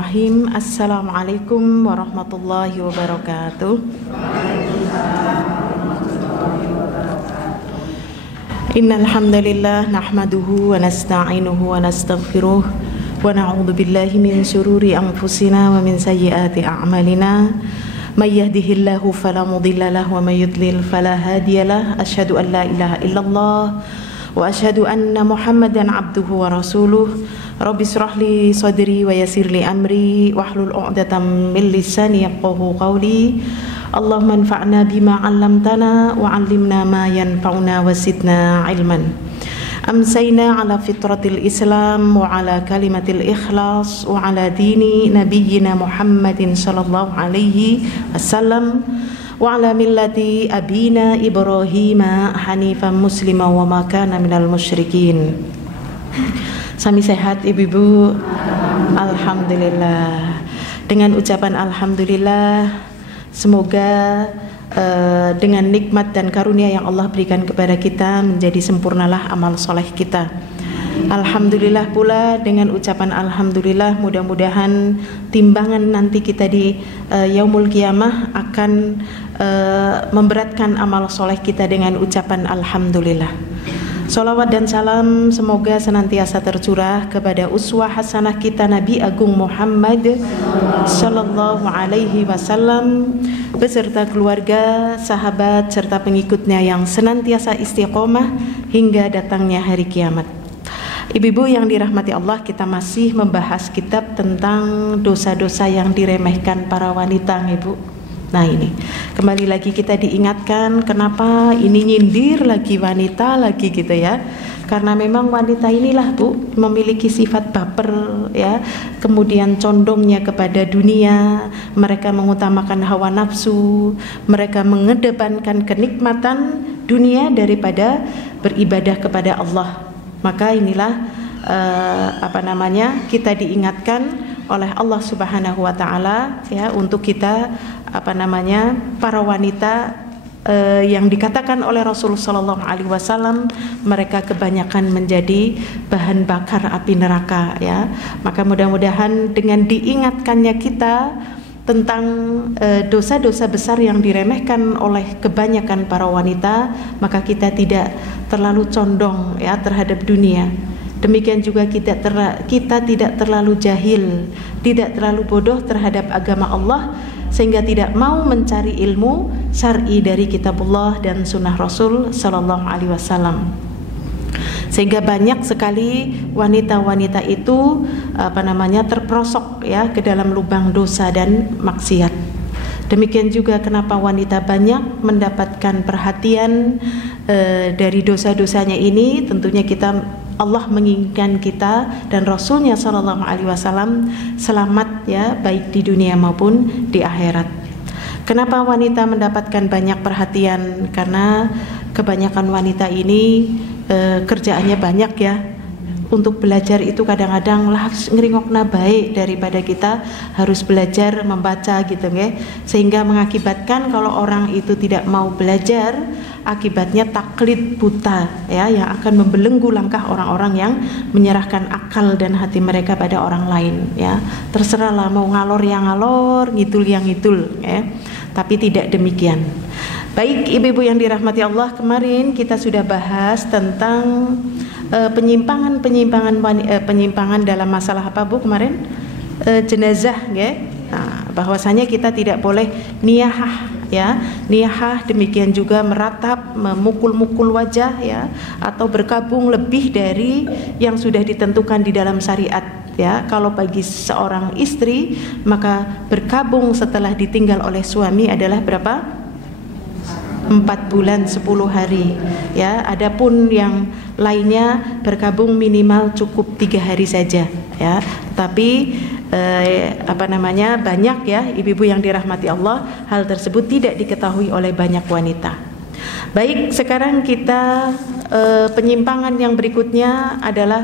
Bismillahirrahmanirrahim. Assalamualaikum warahmatullahi wabarakatuh. Innal hamdalillah nahmaduhu wa nasta'inuhu wa nastaghfiruh wa na'udzu billahi min syururi anfusina wa min sayyiati a'malina. May yahdihillahu fala mudilla lahu wa may yudlil fala hadiyalah. Asyhadu an la ilaha illallah wa asyhadu anna Muhammadan abduhu wa rasuluh. Rabbi shrah li sadri wa yassir li amri wahlul 'uqdatam min lisani yafqahu qawli. Allahumma anfa'na bima 'allamtana wa 'allimna ma yanfa'una wa zidna 'ilman. Amsayna ala fitratil Islam wa ala kalimatil ikhlas wa ala dini nabiyyina Muhammadin sallallahu alaihi wasallam wa ala millati abina Ibrahim hanifan muslima wa ma kana minal musyrikin. Sami sehat ibu-ibu? Alhamdulillah. Dengan ucapan alhamdulillah, semoga dengan nikmat dan karunia yang Allah berikan kepada kita menjadi sempurnalah amal soleh kita. Alhamdulillah pula dengan ucapan alhamdulillah, mudah-mudahan timbangan nanti kita di yaumul qiyamah akan memberatkan amal soleh kita dengan ucapan alhamdulillah. Salawat dan salam semoga senantiasa tercurah kepada uswah hasanah kita Nabi Agung Muhammad sallallahu alaihi wasallam beserta keluarga, sahabat serta pengikutnya yang senantiasa istiqomah hingga datangnya hari kiamat. Ibu-ibu yang dirahmati Allah, kita masih membahas kitab tentang dosa-dosa yang diremehkan para wanita, Ibu. Nah ini, kembali lagi kita diingatkan kenapa ini nyindir lagi wanita lagi gitu ya. Karena memang wanita inilah Bu memiliki sifat baper ya, kemudian condongnya kepada dunia, mereka mengutamakan hawa nafsu, mereka mengedepankan kenikmatan dunia daripada beribadah kepada Allah. Maka inilah kita diingatkan oleh Allah Subhanahu wa taala ya, untuk kita para wanita yang dikatakan oleh Rasul sallallahu alaihi wasallam mereka kebanyakan menjadi bahan bakar api neraka ya. Maka mudah-mudahan dengan diingatkannya kita tentang dosa-dosa besar yang diremehkan oleh kebanyakan para wanita, maka kita tidak terlalu condong ya terhadap dunia. Demikian juga kita tidak terlalu jahil, tidak terlalu bodoh terhadap agama Allah, sehingga tidak mau mencari ilmu syar'i dari kitabullah dan sunnah Rasul sallallahu alaihi wasallam. Sehingga banyak sekali wanita-wanita itu terperosok ya ke dalam lubang dosa dan maksiat. Demikian juga kenapa wanita banyak mendapatkan perhatian dari dosa-dosanya ini. Tentunya Allah menginginkan kita dan Rasulnya sallallahu alaihi wasallam selamat ya, baik di dunia maupun di akhirat. Kenapa wanita mendapatkan banyak perhatian? Karena kebanyakan wanita ini kerjaannya banyak ya. Untuk belajar itu kadang-kadang ngeringokna baik daripada kita harus belajar membaca gitu ya. Sehingga mengakibatkan kalau orang itu tidak mau belajar, akibatnya taklid buta ya, yang akan membelenggu langkah orang-orang yang menyerahkan akal dan hati mereka pada orang lain ya. Terserahlah mau ngalor yang ngalor, ngidul yang ngidul ya. Tapi tidak demikian. Baik ibu-ibu yang dirahmati Allah, kemarin kita sudah bahas tentang penyimpangan dalam masalah apa Bu kemarin? Jenazah ya. Nah, bahwasanya kita tidak boleh niyahah ya. Niyahah demikian juga meratap, memukul-mukul wajah ya, atau berkabung lebih dari yang sudah ditentukan di dalam syariat ya. Kalau bagi seorang istri, maka berkabung setelah ditinggal oleh suami adalah berapa? 4 bulan 10 hari ya. Adapun yang lainnya berkabung minimal cukup 3 hari saja ya. Tapi banyak ya ibu-ibu yang dirahmati Allah, hal tersebut tidak diketahui oleh banyak wanita. Baik, sekarang kita penyimpangan yang berikutnya adalah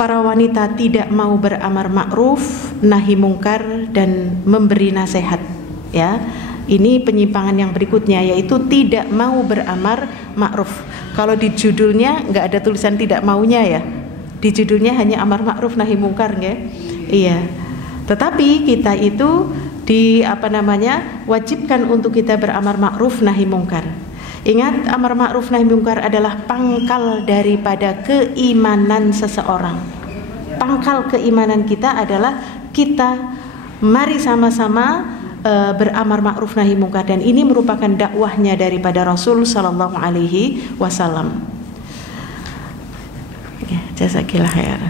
para wanita tidak mau beramar ma'ruf, nahi mungkar dan memberi nasihat ya. Ini penyimpangan yang berikutnya, yaitu tidak mau beramar ma'ruf. Kalau di judulnya nggak ada tulisan tidak maunya ya. Di judulnya hanya amar ma'ruf nahi mungkar ya. Iya. Tetapi kita itu wajibkan untuk kita beramar ma'ruf nahi mungkar. Ingat, amar ma'ruf nahi mungkar adalah pangkal daripada keimanan seseorang. Pangkal keimanan kita adalah kita mari sama-sama beramar ma'ruf nahi mungkar, dan ini merupakan dakwahnya daripada Rasul sallallahu alaihi wasallam. Jazakillah khair.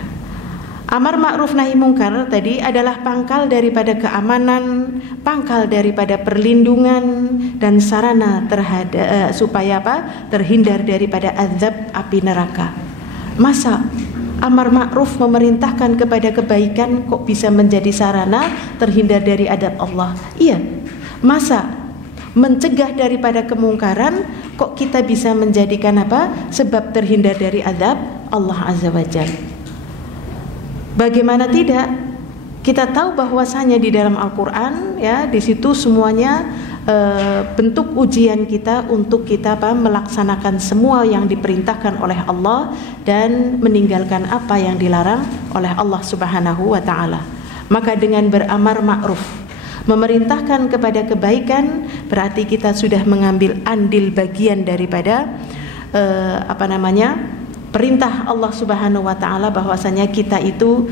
Amar ma'ruf nahi mungkar tadi adalah pangkal daripada keamanan, pangkal daripada perlindungan dan sarana terhadap supaya terhindar daripada azab api neraka. Masa amar ma'ruf memerintahkan kepada kebaikan kok bisa menjadi sarana terhindar dari adab Allah? Iya. Masa mencegah daripada kemungkaran kok kita bisa menjadikan sebab terhindar dari azab Allah Azza wa Jalla? Bagaimana tidak? Kita tahu bahwasanya di dalam Al-Qur'an ya, di situ semuanya bentuk ujian kita untuk kita melaksanakan semua yang diperintahkan oleh Allah dan meninggalkan apa yang dilarang oleh Allah Subhanahu wa taala. Maka dengan beramar ma'ruf, memerintahkan kepada kebaikan, berarti kita sudah mengambil andil bagian daripada perintah Allah Subhanahu wa taala bahwasanya kita itu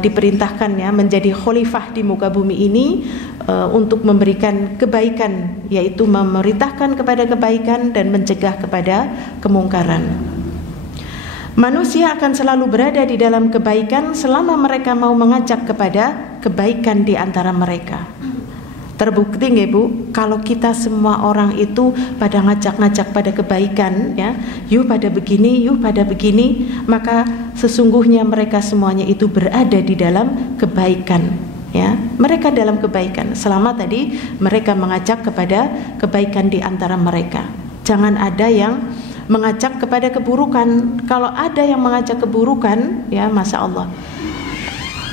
diperintahkan ya menjadi khalifah di muka bumi ini untuk memberikan kebaikan, yaitu memerintahkan kepada kebaikan dan mencegah kepada kemungkaran. Manusia akan selalu berada di dalam kebaikan selama mereka mau mengajak kepada kebaikan di antara mereka. Terbukti nggak Bu, kalau kita semua orang itu pada ngajak-ngajak pada kebaikan ya, yuk pada begini, yuk pada begini, maka sesungguhnya mereka semuanya itu berada di dalam kebaikan ya. Mereka dalam kebaikan selama tadi mereka mengajak kepada kebaikan di antara mereka. Jangan ada yang mengajak kepada keburukan. Kalau ada yang mengajak keburukan ya, masya Allah,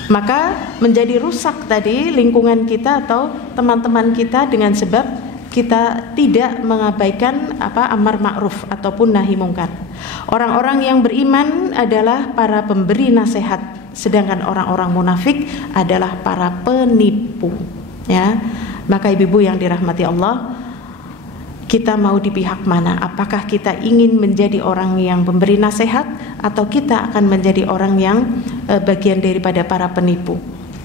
maka menjadi rusak tadi lingkungan kita atau teman-teman kita dengan sebab kita tidak mengabaikan amar ma'ruf ataupun nahi mungkar. Orang-orang yang beriman adalah para pemberi nasihat, sedangkan orang-orang munafik adalah para penipu ya. Maka ibu-ibu yang dirahmati Allah, kita mau di pihak mana? Apakah kita ingin menjadi orang yang memberi nasihat atau kita akan menjadi orang yang bagian daripada para penipu?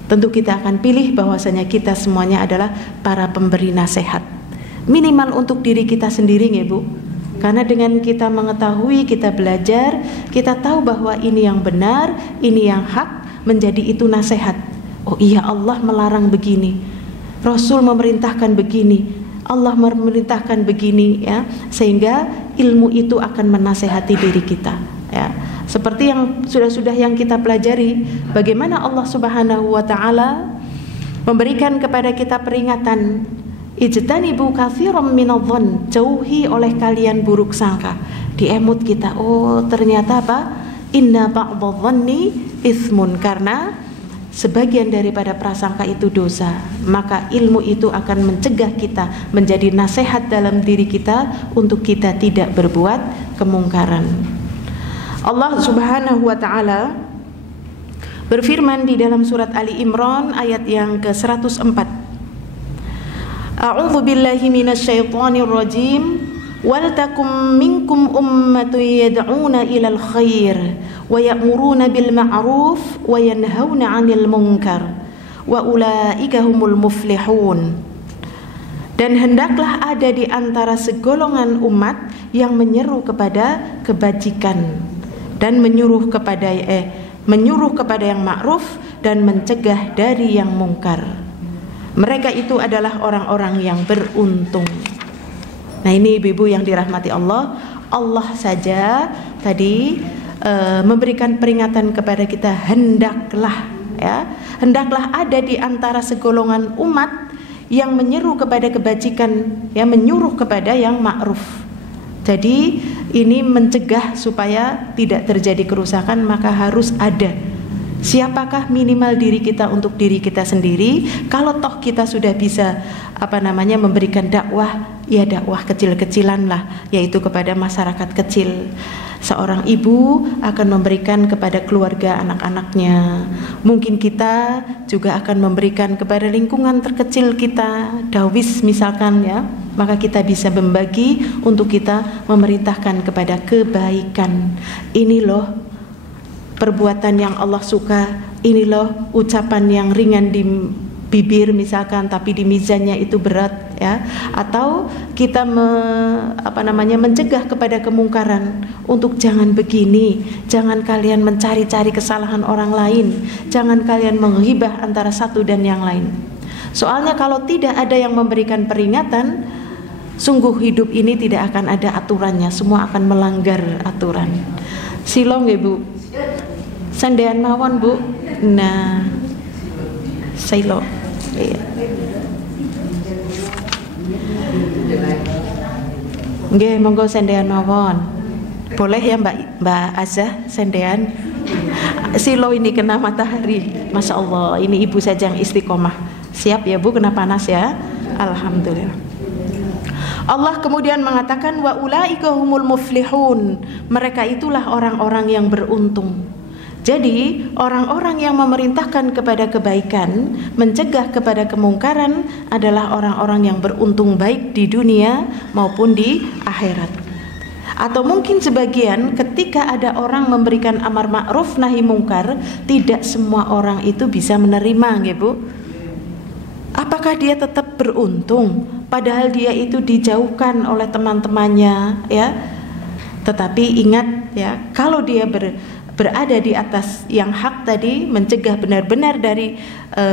Tentu kita akan pilih bahwasanya kita semuanya adalah para pemberi nasihat. Minimal untuk diri kita sendiri ya Bu. Karena dengan kita mengetahui, kita belajar, kita tahu bahwa ini yang benar, ini yang hak, menjadi itu nasihat. Oh iya, Allah melarang begini, Rasul memerintahkan begini, Allah memerintahkan begini ya, sehingga ilmu itu akan menasehati diri kita ya. Seperti yang sudah yang kita pelajari, bagaimana Allah Subhanahu wa taala memberikan kepada kita peringatan, ijtanibu katsiran minadh-dhon, jauhi oleh kalian buruk sangka. Di emut kita, oh ternyata inna ba'dadh-dhanni itsmun, karena sebagian daripada prasangka itu dosa. Maka ilmu itu akan mencegah kita, menjadi nasihat dalam diri kita untuk kita tidak berbuat kemungkaran. Allah Subhanahu wa taala berfirman di dalam surat Ali Imran ayat yang ke-104. A'udzu billahi minasyaitonir rajim. Wal takum minkum ummatun yad'una ilal khair wa ya'muruna bil ma'ruf wa yanhauna 'anil munkar wa ulaika humul muflihun. Dan hendaklah ada di antara segolongan umat yang menyeru kepada kebajikan dan menyuruh kepada yang ma'ruf dan mencegah dari yang mungkar. Mereka itu adalah orang-orang yang beruntung. Nah ini ibu-ibu yang dirahmati Allah, Allah saja tadi memberikan peringatan kepada kita, hendaklah ada di antara segolongan umat yang menyeru kepada kebajikan, yang menyuruh kepada yang ma'ruf. Jadi ini mencegah supaya tidak terjadi kerusakan, maka harus ada. Siapakah? Minimal diri kita untuk diri kita sendiri. Kalau toh kita sudah bisa memberikan dakwah, ya dakwah kecil-kecilan lah, yaitu kepada masyarakat kecil. Seorang ibu akan memberikan kepada keluarga anak-anaknya. Mungkin kita juga akan memberikan kepada lingkungan terkecil kita, dawis misalkan ya. Maka kita bisa membagi untuk kita memerintahkan kepada kebaikan. Ini loh perbuatan yang Allah suka, ini loh ucapan yang ringan di bibir misalkan tapi di mizannya itu berat ya. Atau kita mencegah kepada kemungkaran untuk jangan begini, jangan kalian mencari-cari kesalahan orang lain, jangan kalian menghibah antara satu dan yang lain. Soalnya kalau tidak ada yang memberikan peringatan, sungguh hidup ini tidak akan ada aturannya, semua akan melanggar aturan. Silong ya Bu, sandean mawon Bu. Nah, silo. Iya. Nggih, monggo sendean mawon. Boleh ya Mbak Azah sendean. Silo ini kena matahari. Masya Allah, ini ibu saja yang istiqomah. Siap ya Bu, kena panas ya. Alhamdulillah. Allah kemudian mengatakan wa ulaika humul muflihun. Mereka itulah orang-orang yang beruntung. Jadi orang-orang yang memerintahkan kepada kebaikan, mencegah kepada kemungkaran adalah orang-orang yang beruntung baik di dunia maupun di akhirat. Atau mungkin sebagian ketika ada orang memberikan amar ma'ruf nahi mungkar, tidak semua orang itu bisa menerima, ya Bu. Apakah dia tetap beruntung padahal dia itu dijauhkan oleh teman-temannya ya? Tetapi ingat ya, kalau dia berada di atas yang hak tadi, mencegah benar-benar dari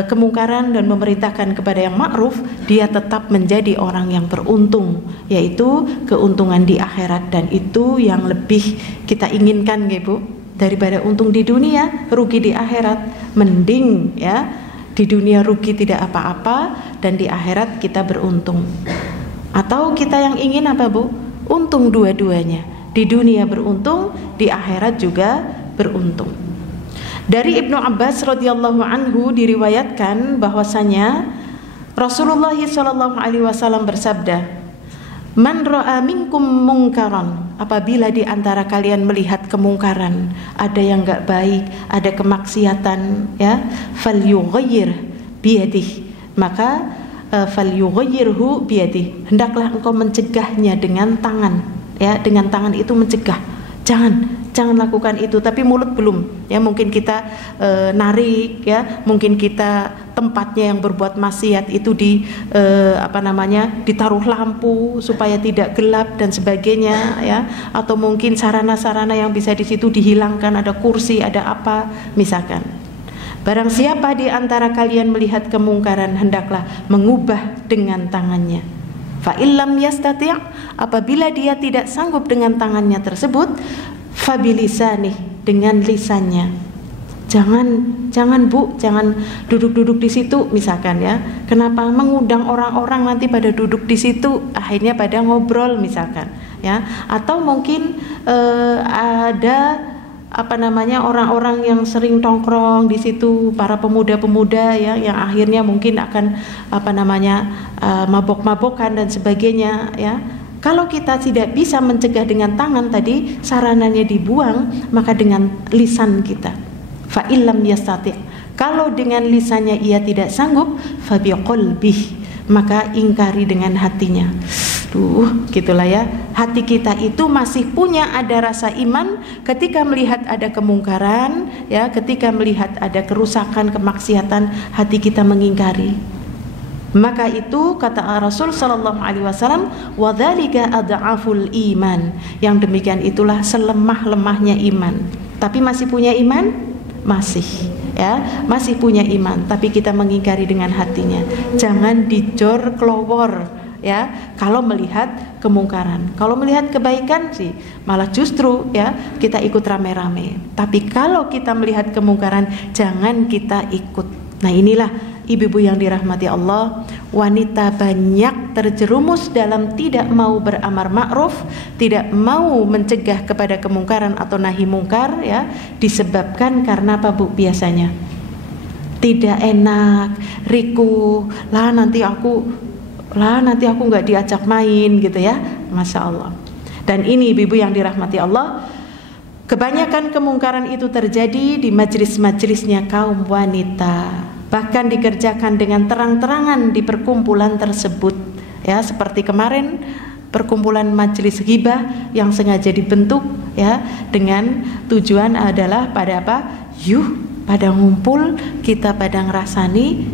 kemungkaran dan memerintahkan kepada yang ma'ruf, dia tetap menjadi orang yang beruntung, yaitu keuntungan di akhirat. Dan itu yang lebih kita inginkan ya Bu, daripada untung di dunia rugi di akhirat. Mending ya di dunia rugi tidak apa-apa dan di akhirat kita beruntung. Atau kita yang ingin apa Bu? Untung dua-duanya, di dunia beruntung, di akhirat juga beruntung. Dari Ibnu Abbas radhiyallahu anhu diriwayatkan bahwasanya Rasulullah sallallahu alaihi wasallam bersabda, "Man ra'a minkum mungkaran," apabila di antara kalian melihat kemungkaran, ada yang enggak baik, ada kemaksiatan ya, falyughayyir biyadihi, maka falyughayyirhu biyadihi, hendaklah engkau mencegahnya dengan tangan ya, dengan tangan itu mencegah. Jangan lakukan itu, tapi mulut belum ya, mungkin kita narik ya, mungkin kita tempatnya yang berbuat maksiat itu ditaruh lampu supaya tidak gelap dan sebagainya ya, atau mungkin sarana-sarana yang bisa di situ dihilangkan, ada kursi, ada apa misalkan. Barang siapa di antara kalian melihat kemungkaran, hendaklah mengubah dengan tangannya. Fa illam yastati', apabila dia tidak sanggup dengan tangannya tersebut, fabilisanih, dengan lisannya. Jangan Bu, jangan duduk-duduk di situ misalkan ya. Kenapa mengundang orang-orang nanti pada duduk di situ, akhirnya pada ngobrol misalkan ya. Atau mungkin ada orang-orang yang sering tongkrong di situ, para pemuda-pemuda ya, yang akhirnya mungkin akan mabok-mabokan dan sebagainya ya. Kalau kita tidak bisa mencegah dengan tangan tadi, sarananya dibuang, maka dengan lisan kita. Fa illam yastati', kalau dengan lisannya ia tidak sanggup, fa biqalbih, maka ingkari dengan hatinya. Gitulah ya, hati kita itu masih punya ada rasa iman ketika melihat ada kemungkaran ya, ketika melihat ada kerusakan, kemaksiatan, hati kita mengingkari. Maka itu kata Rasul sallallahu alaihi wasallam, wa dzalika adhaful iman, yang demikian itulah selemah-lemahnya iman. Tapi masih punya iman? Masih ya, masih punya iman, tapi kita mengingkari dengan hatinya. Jangan dijor kelowor ya, kalau melihat kemungkaran. Kalau melihat kebaikan sih malah justru ya kita ikut rame-rame. Tapi kalau kita melihat kemungkaran, jangan kita ikut. Nah inilah ibu-ibu yang dirahmati Allah, wanita banyak terjerumus dalam tidak mau beramar ma'ruf, tidak mau mencegah kepada kemungkaran atau nahi mungkar ya, disebabkan karena apa Bu? Biasanya tidak enak, riku, nanti aku nggak diajak main gitu ya, Masya Allah. Dan ini ibu-ibu yang dirahmati Allah, Kebanyakan kemungkaran itu terjadi di majelis-majelisnya kaum wanita, bahkan dikerjakan dengan terang-terangan di perkumpulan tersebut, ya, seperti kemarin perkumpulan majelis ghibah yang sengaja dibentuk, ya, dengan tujuan adalah pada apa? Pada ngumpul, kita pada ngerasani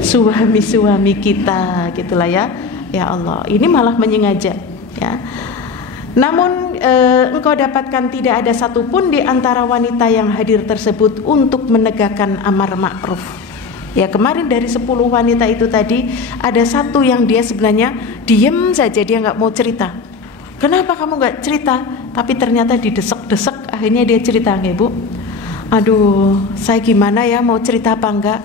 suami-suami kita, gitulah ya. Ya Allah, ini malah menyengaja, ya. Namun engkau dapatkan tidak ada satupun di antara wanita yang hadir tersebut untuk menegakkan amar ma'ruf. Ya, kemarin dari 10 wanita itu tadi ada satu yang dia sebenarnya diem saja, dia nggak mau cerita. Kenapa kamu nggak cerita? Tapi ternyata didesek-desek, akhirnya dia cerita, nggih Bu. Aduh, saya gimana ya, mau cerita apa enggak?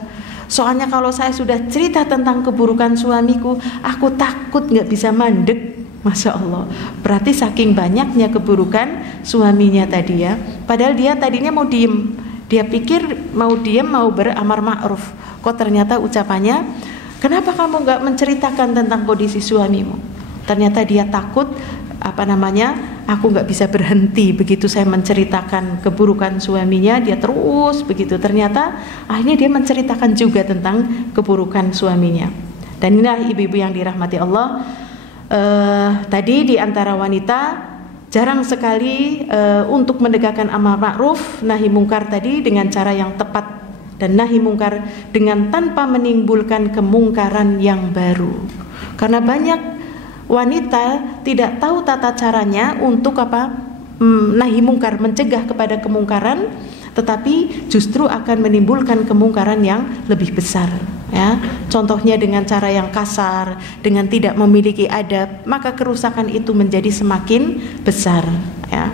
Soalnya kalau saya sudah cerita tentang keburukan suamiku, aku takut nggak bisa mandek. Masya Allah, berarti saking banyaknya keburukan suaminya tadi, ya. Padahal dia tadinya mau diem, dia pikir mau diem, mau beramar ma'ruf. Kok ternyata ucapannya, kenapa kamu nggak menceritakan tentang kondisi suamimu? Ternyata dia takut, aku nggak bisa berhenti begitu saya menceritakan keburukan suaminya, dia terus begitu. Ternyata akhirnya dia menceritakan juga tentang keburukan suaminya. Dan inilah ibu-ibu yang dirahmati Allah. Tadi di antara wanita jarang sekali untuk menegakkan amar ma'ruf nahi mungkar tadi dengan cara yang tepat, dan nahi mungkar dengan tanpa menimbulkan kemungkaran yang baru. Karena banyak wanita tidak tahu tata caranya untuk nahi mungkar, mencegah kepada kemungkaran, tetapi justru akan menimbulkan kemungkaran yang lebih besar, ya. Contohnya dengan cara yang kasar, dengan tidak memiliki adab, maka kerusakan itu menjadi semakin besar, ya.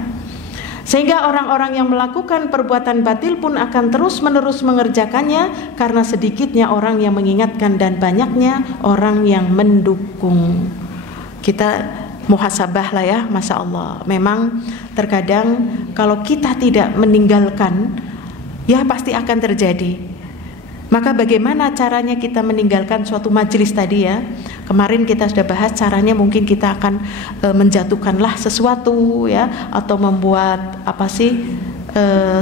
Sehingga orang-orang yang melakukan perbuatan batil pun akan terus-menerus mengerjakannya karena sedikitnya orang yang mengingatkan dan banyaknya orang yang mendukung. Kita muhasabah lah ya, Masya Allah. Memang terkadang kalau kita tidak meninggalkan, ya pasti akan terjadi. Maka bagaimana caranya kita meninggalkan suatu majelis tadi, ya. Kemarin kita sudah bahas caranya, mungkin kita akan menjatuhkanlah sesuatu, ya, atau membuat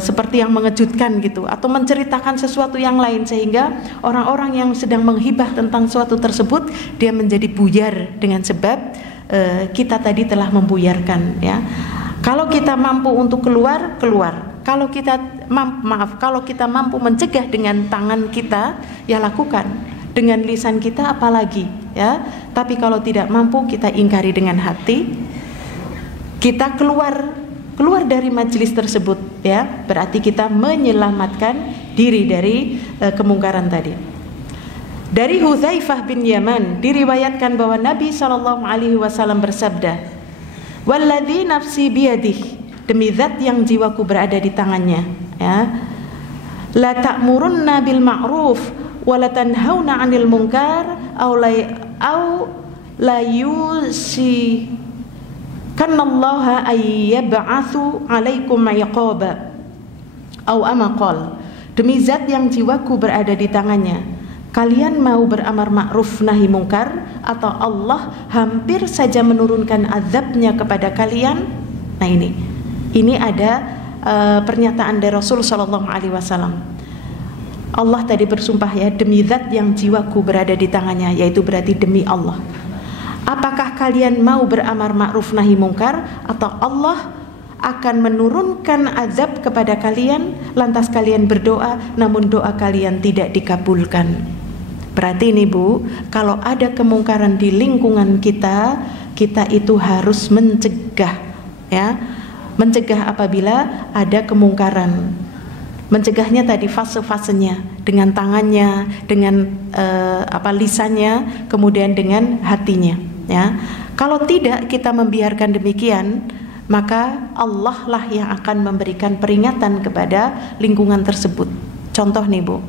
seperti yang mengejutkan gitu, atau menceritakan sesuatu yang lain sehingga orang-orang yang sedang menghibah tentang suatu tersebut dia menjadi buyar dengan sebab kita tadi telah membuyarkan, ya. Kalau kita mampu untuk keluar. Kalau kita mampu mencegah dengan tangan kita, ya lakukan. Dengan lisan kita apalagi, ya. Tapi kalau tidak mampu, kita ingkari dengan hati. Kita keluar dari majelis tersebut, ya. Berarti kita menyelamatkan diri dari kemungkaran tadi. Dari Hudzaifah bin Yaman diriwayatkan bahwa Nabi SAW bersabda, "Walladzi nafsi biyadihi," demi zat yang jiwaku berada di tangannya, ya, la ta'murunna bil ma'ruf wa la tanhauna 'anil munkar aw la yusikannallaha ay yab'atsu 'alaikum iqaba aw amaqal. Demi zat yang jiwaku berada di tangannya, kalian mau beramar ma'ruf nahi mungkar atau Allah hampir saja menurunkan azabnya kepada kalian. Nah, ini ada pernyataan dari Rasul sallallahu alaihi wasallam. Allah tadi bersumpah, ya, demi zat yang jiwaku berada di tangannya, yaitu berarti demi Allah. Apakah kalian mau beramar ma'ruf nahi mungkar atau Allah akan menurunkan azab kepada kalian lantas kalian berdoa namun doa kalian tidak dikabulkan. Berarti ini Bu, kalau ada kemungkaran di lingkungan kita itu harus mencegah, ya. Mencegah apabila ada kemungkaran. Mencegahnya tadi fase-fasenya, dengan tangannya, dengan lisannya, kemudian dengan hatinya, ya. Kalau tidak kita membiarkan demikian, maka Allah lah yang akan memberikan peringatan kepada lingkungan tersebut. Contoh nih Bu,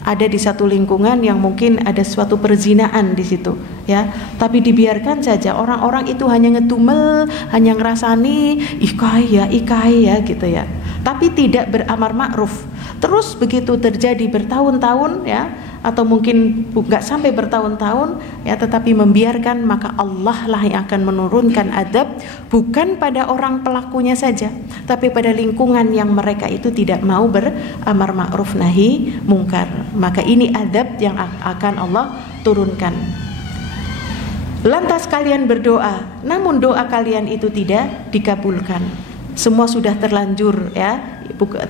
ada di satu lingkungan yang mungkin ada suatu perzinaan di situ, ya, tapi dibiarkan saja, orang-orang itu hanya ngedumel, hanya ngerasani ikai ya gitu, ya, tapi tidak beramar ma'ruf. Terus begitu terjadi bertahun-tahun, ya, atau mungkin nggak sampai bertahun-tahun ya, tetapi membiarkan, maka Allah lah yang akan menurunkan adab bukan pada orang pelakunya saja, tapi pada lingkungan yang mereka itu tidak mau beramar ma'ruf nahi mungkar. Maka ini adab yang akan Allah turunkan. Lantas kalian berdoa, namun doa kalian itu tidak dikabulkan. Semua sudah terlanjur ya,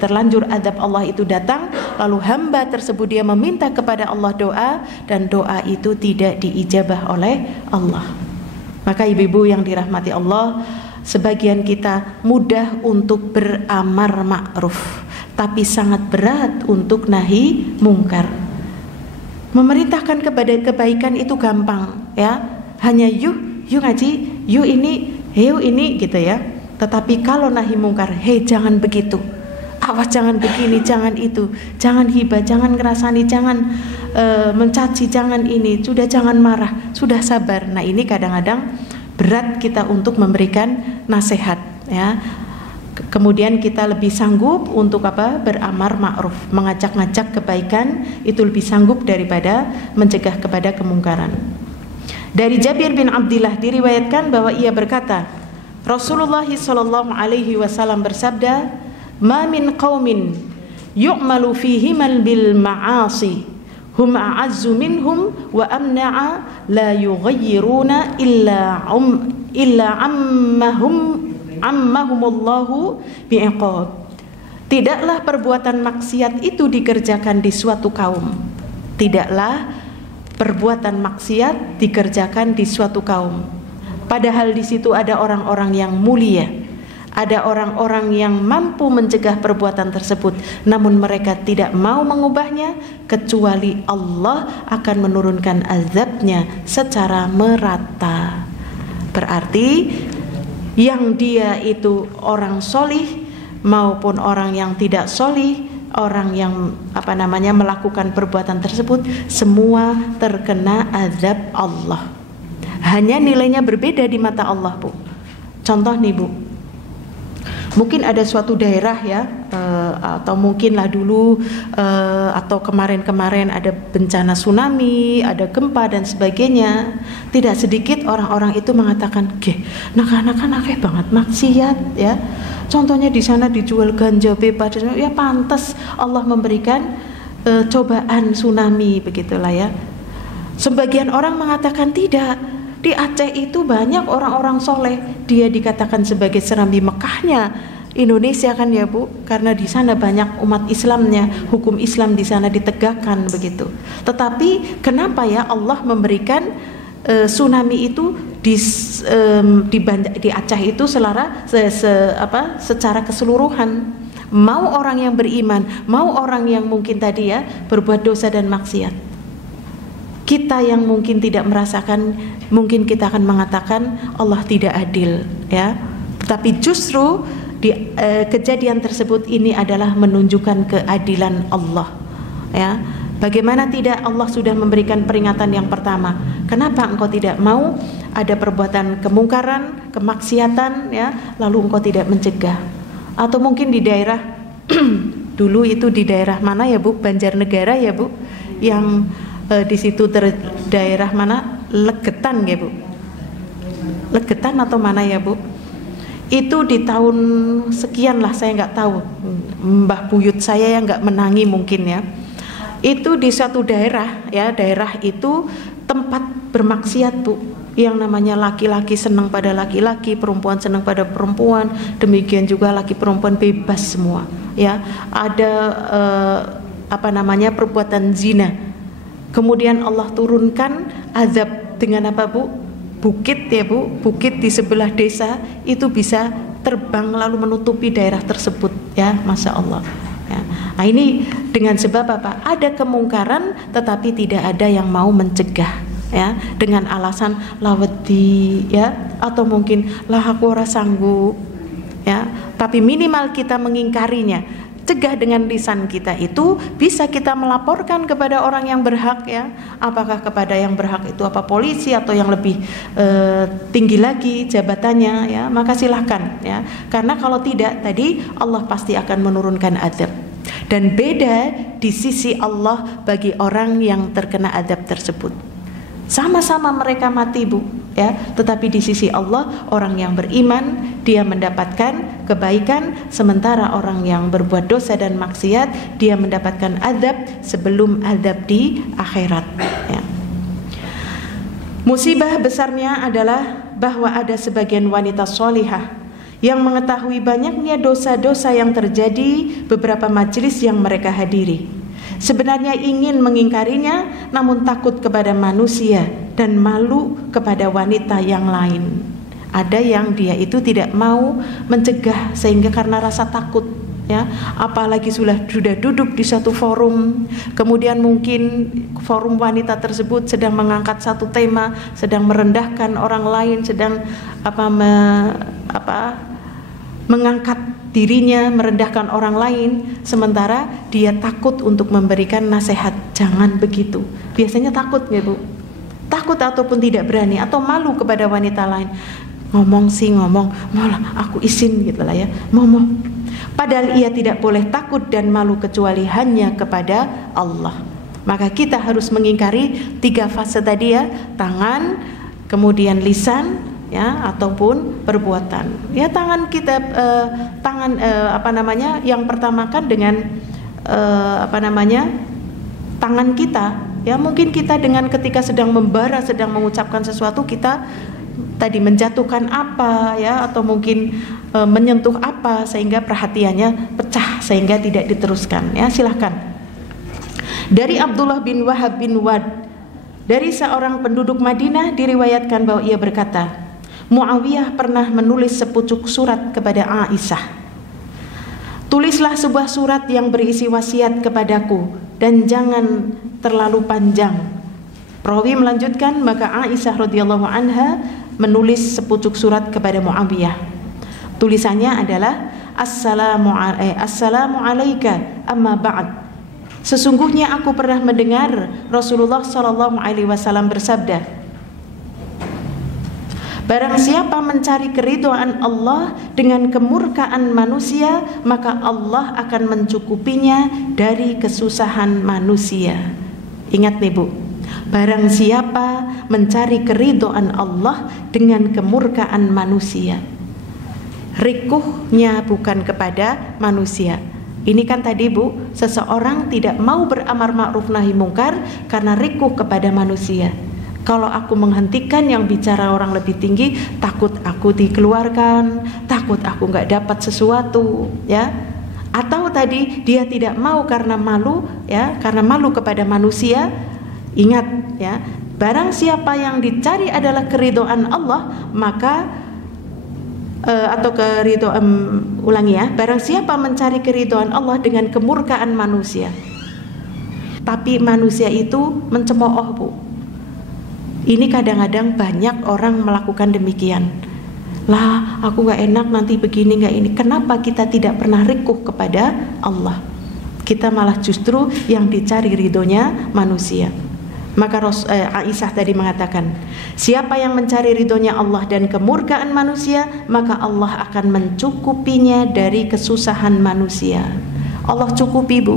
terlanjur adab Allah itu datang, lalu hamba tersebut dia meminta kepada Allah doa, dan doa itu tidak diijabah oleh Allah. Maka ibu-ibu yang dirahmati Allah, sebagian kita mudah untuk beramar ma'ruf, tapi sangat berat untuk nahi mungkar. Memerintahkan kepada kebaikan itu gampang ya, hanya yuk ngaji, yuk ini gitu ya. Tetapi kalau nahi mungkar, hei jangan begitu, awas jangan begini, jangan itu, jangan hibah, jangan ngerasani, jangan mencaci, jangan ini, sudah jangan marah, sudah sabar. Nah ini kadang-kadang berat kita untuk memberikan nasihat ya. Kemudian kita lebih sanggup untuk beramar ma'ruf, mengajak-ngajak kebaikan, itu lebih sanggup daripada mencegah kepada kemungkaran. Dari Jabir bin Abdillah diriwayatkan bahwa ia berkata, Rasulullah sallallahu alaihi wasallam bersabda, "Ma min qaumin yu'malu fihimal bil ma'asi hum a'azzu minhum wa amna'a la yughayyiruna illa ammahumullahu bi'iqab." Tidaklah perbuatan maksiat itu dikerjakan di suatu kaum. Tidaklah perbuatan maksiat dikerjakan di suatu kaum. Padahal di situ ada orang-orang yang mulia, ada orang-orang yang mampu mencegah perbuatan tersebut, namun mereka tidak mau mengubahnya, kecuali Allah akan menurunkan azabnya secara merata. Berarti yang dia itu orang solih maupun orang yang tidak solih, orang yang melakukan perbuatan tersebut, semua terkena azab Allah. Hanya nilainya berbeda di mata Allah, Bu. Contoh nih, Bu, mungkin ada suatu daerah ya, atau mungkinlah dulu atau kemarin-kemarin ada bencana tsunami, ada gempa dan sebagainya. Tidak sedikit orang-orang itu mengatakan, nak-nak akeh banget maksiat ya. Contohnya di sana dijual ganja bebas, ya pantas Allah memberikan cobaan tsunami, begitulah ya. Sebagian orang mengatakan tidak. Di Aceh itu banyak orang-orang soleh, dia dikatakan sebagai serambi Mekahnya Indonesia kan ya, Bu, karena di sana banyak umat Islamnya, hukum Islam di sana ditegakkan begitu. Tetapi kenapa ya Allah memberikan tsunami itu di Aceh itu secara keseluruhan? Mau orang yang beriman, mau orang yang mungkin tadi ya berbuat dosa dan maksiat. Kita yang mungkin tidak merasakan, mungkin kita akan mengatakan Allah tidak adil ya. Tetapi justru di kejadian tersebut ini adalah menunjukkan keadilan Allah ya. Bagaimana tidak, Allah sudah memberikan peringatan yang pertama. Kenapa engkau tidak mau ada perbuatan kemungkaran, kemaksiatan ya, lalu engkau tidak mencegah? Atau mungkin di daerah dulu itu di daerah mana ya, Bu? Banjarnegara ya, Bu, yang di situ daerah mana, Legetan ya, Bu, Legetan atau mana ya, Bu, itu di tahun sekian lah, saya nggak tahu, mbah buyut saya yang nggak menangi mungkin ya, itu di suatu daerah ya, daerah itu tempat bermaksiat, Bu, yang namanya laki-laki senang pada laki-laki, perempuan senang pada perempuan, demikian juga laki perempuan bebas semua ya. Ada perbuatan zina. Kemudian Allah turunkan azab dengan apa, Bu? Bukit ya, Bu, bukit di sebelah desa itu bisa terbang lalu menutupi daerah tersebut ya, Masya Allah ya. Nah ini dengan sebab apa? Ada kemungkaran tetapi tidak ada yang mau mencegah ya, dengan alasan lawedi ya, atau mungkin lah aku ora sanggup ya, tapi minimal kita mengingkarinya. Cegah dengan lisan kita itu bisa kita melaporkan kepada orang yang berhak ya. Apakah kepada yang berhak itu apa, polisi atau yang lebih tinggi lagi jabatannya ya, maka silahkan ya. Karena kalau tidak tadi Allah pasti akan menurunkan azab. dan beda di sisi Allah bagi orang yang terkena azab tersebut. Sama-sama mereka mati, Bu, ya, tetapi di sisi Allah orang yang beriman dia mendapatkan kebaikan, sementara orang yang berbuat dosa dan maksiat dia mendapatkan azab sebelum azab di akhirat, ya. Musibah besarnya adalah bahwa ada sebagian wanita solihah yang mengetahui banyaknya dosa-dosa yang terjadi beberapa majelis yang mereka hadiri. Sebenarnya ingin mengingkarinya, namun takut kepada manusia dan malu kepada wanita yang lain. Ada yang dia itu tidak mau mencegah sehingga karena rasa takut, ya, apalagi sudah duduk di satu forum, kemudian mungkin forum wanita tersebut sedang mengangkat satu tema, sedang merendahkan orang lain, sedang mengangkat dirinya, merendahkan orang lain, sementara dia takut untuk memberikan nasihat. Jangan begitu. Biasanya takut, ya, Bu. Takut ataupun tidak berani atau malu kepada wanita lain. Ngomong sih ngomong, malah aku izin gitu lah, ya, ngomong. Padahal ia tidak boleh takut dan malu kecuali hanya kepada Allah. Maka kita harus mengingkari 3 fase tadi, ya, tangan, kemudian lisan, ya, ataupun perbuatan. Ya, tangan kita yang pertama kan dengan tangan kita, ya, mungkin kita dengan ketika sedang membara, sedang mengucapkan sesuatu, kita tadi menjatuhkan apa, ya, atau mungkin menyentuh apa sehingga perhatiannya pecah sehingga tidak diteruskan, ya. Silahkan. Dari Abdullah bin Wahab bin Wad, dari seorang penduduk Madinah, diriwayatkan bahwa ia berkata, Muawiyah pernah menulis sepucuk surat kepada Aisyah. Tulislah sebuah surat yang berisi wasiat kepadaku dan jangan terlalu panjang. Perawi melanjutkan, maka Aisyah radhiyallahu anha menulis sepucuk surat kepada Muawiyah. Tulisannya adalah Assalamu alayka amma ba'd. Sesungguhnya aku pernah mendengar Rasulullah SAW bersabda, barang siapa mencari keridhaan Allah dengan kemurkaan manusia, maka Allah akan mencukupinya dari kesusahan manusia. Ingat nih, Bu, barang siapa mencari keridhaan Allah dengan kemurkaan manusia, rikuhnya bukan kepada manusia. Ini kan tadi, Bu, seseorang tidak mau beramar ma'ruf nahi mungkar karena rikuh kepada manusia. Kalau aku menghentikan yang bicara orang lebih tinggi, takut aku dikeluarkan, takut aku nggak dapat sesuatu, ya. Atau tadi dia tidak mau karena malu, ya, karena malu kepada manusia. Ingat, ya, barang siapa yang dicari adalah keridhaan Allah, maka barang siapa mencari keridhaan Allah dengan kemurkaan manusia, tapi manusia itu mencemooh, Bu. Ini kadang-kadang banyak orang melakukan demikian. Lah, aku gak enak nanti begini gak ini. Kenapa kita tidak pernah rikuh kepada Allah? Kita malah justru yang dicari ridhonya manusia. Maka Aisyah tadi mengatakan, siapa yang mencari ridhonya Allah dan kemurkaan manusia, maka Allah akan mencukupinya dari kesusahan manusia. Allah cukupi, Bu.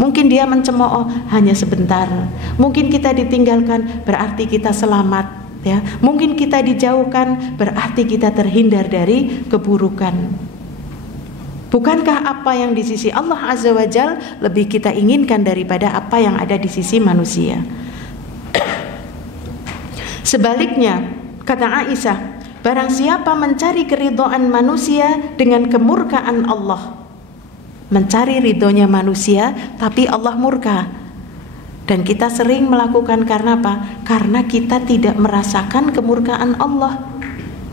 Mungkin dia mencemooh hanya sebentar. Mungkin kita ditinggalkan berarti kita selamat, ya. Mungkin kita dijauhkan berarti kita terhindar dari keburukan. Bukankah apa yang di sisi Allah Azza wa Jalla lebih kita inginkan daripada apa yang ada di sisi manusia? Sebaliknya, kata Aisyah, barang siapa mencari keridhaan manusia dengan kemurkaan Allah, mencari ridhonya manusia tapi Allah murka. Dan kita sering melakukan karena apa? Karena kita tidak merasakan kemurkaan Allah,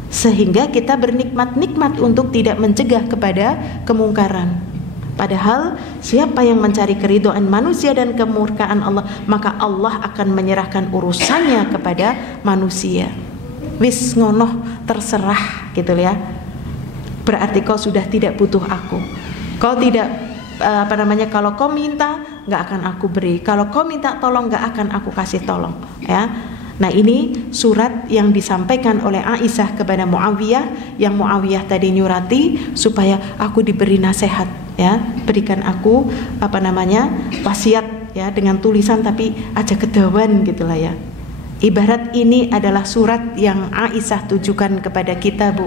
sehingga kita bernikmat-nikmat untuk tidak mencegah kepada kemungkaran. Padahal siapa yang mencari keridhaan manusia dan kemurkaan Allah, maka Allah akan menyerahkan urusannya kepada manusia. Wis ngonoh, terserah gitu ya. Berarti kau sudah tidak butuh aku. Kau tidak kalau kau minta nggak akan aku beri, kalau kau minta tolong nggak akan aku kasih tolong, ya. Nah, ini surat yang disampaikan oleh Aisyah kepada Muawiyah, yang Muawiyah tadi nyurati supaya aku diberi nasihat, ya, berikan aku wasiat, ya, dengan tulisan tapi aja kedawan gitulah, ya. Ibarat ini adalah surat yang Aisyah tujukan kepada kita, Bu.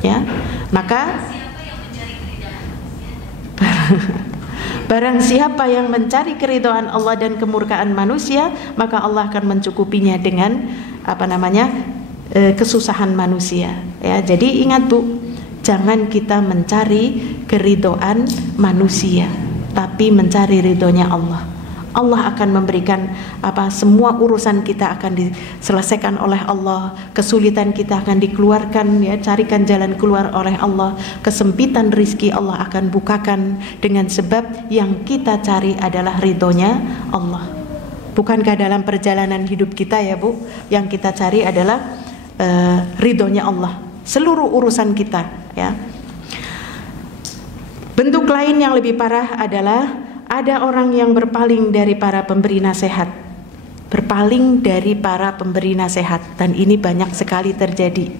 Ya. Maka barang siapa yang mencari keridhaan Allah dan kemurkaan manusia, maka Allah akan mencukupinya dengan kesusahan manusia. Ya, jadi ingat, Bu, jangan kita mencari keridhaan manusia, tapi mencari ridhonya Allah. Allah akan memberikan semua urusan kita akan diselesaikan oleh Allah, kesulitan kita akan dikeluarkan, ya, carikan jalan keluar oleh Allah, kesempitan rizki Allah akan bukakan dengan sebab yang kita cari adalah ridhonya Allah. Bukankah dalam perjalanan hidup kita, ya, Bu, yang kita cari adalah ridhonya Allah, seluruh urusan kita, ya. Bentuk lain yang lebih parah adalah ada orang yang berpaling dari para pemberi nasihat. Berpaling dari para pemberi nasihat, dan ini banyak sekali terjadi.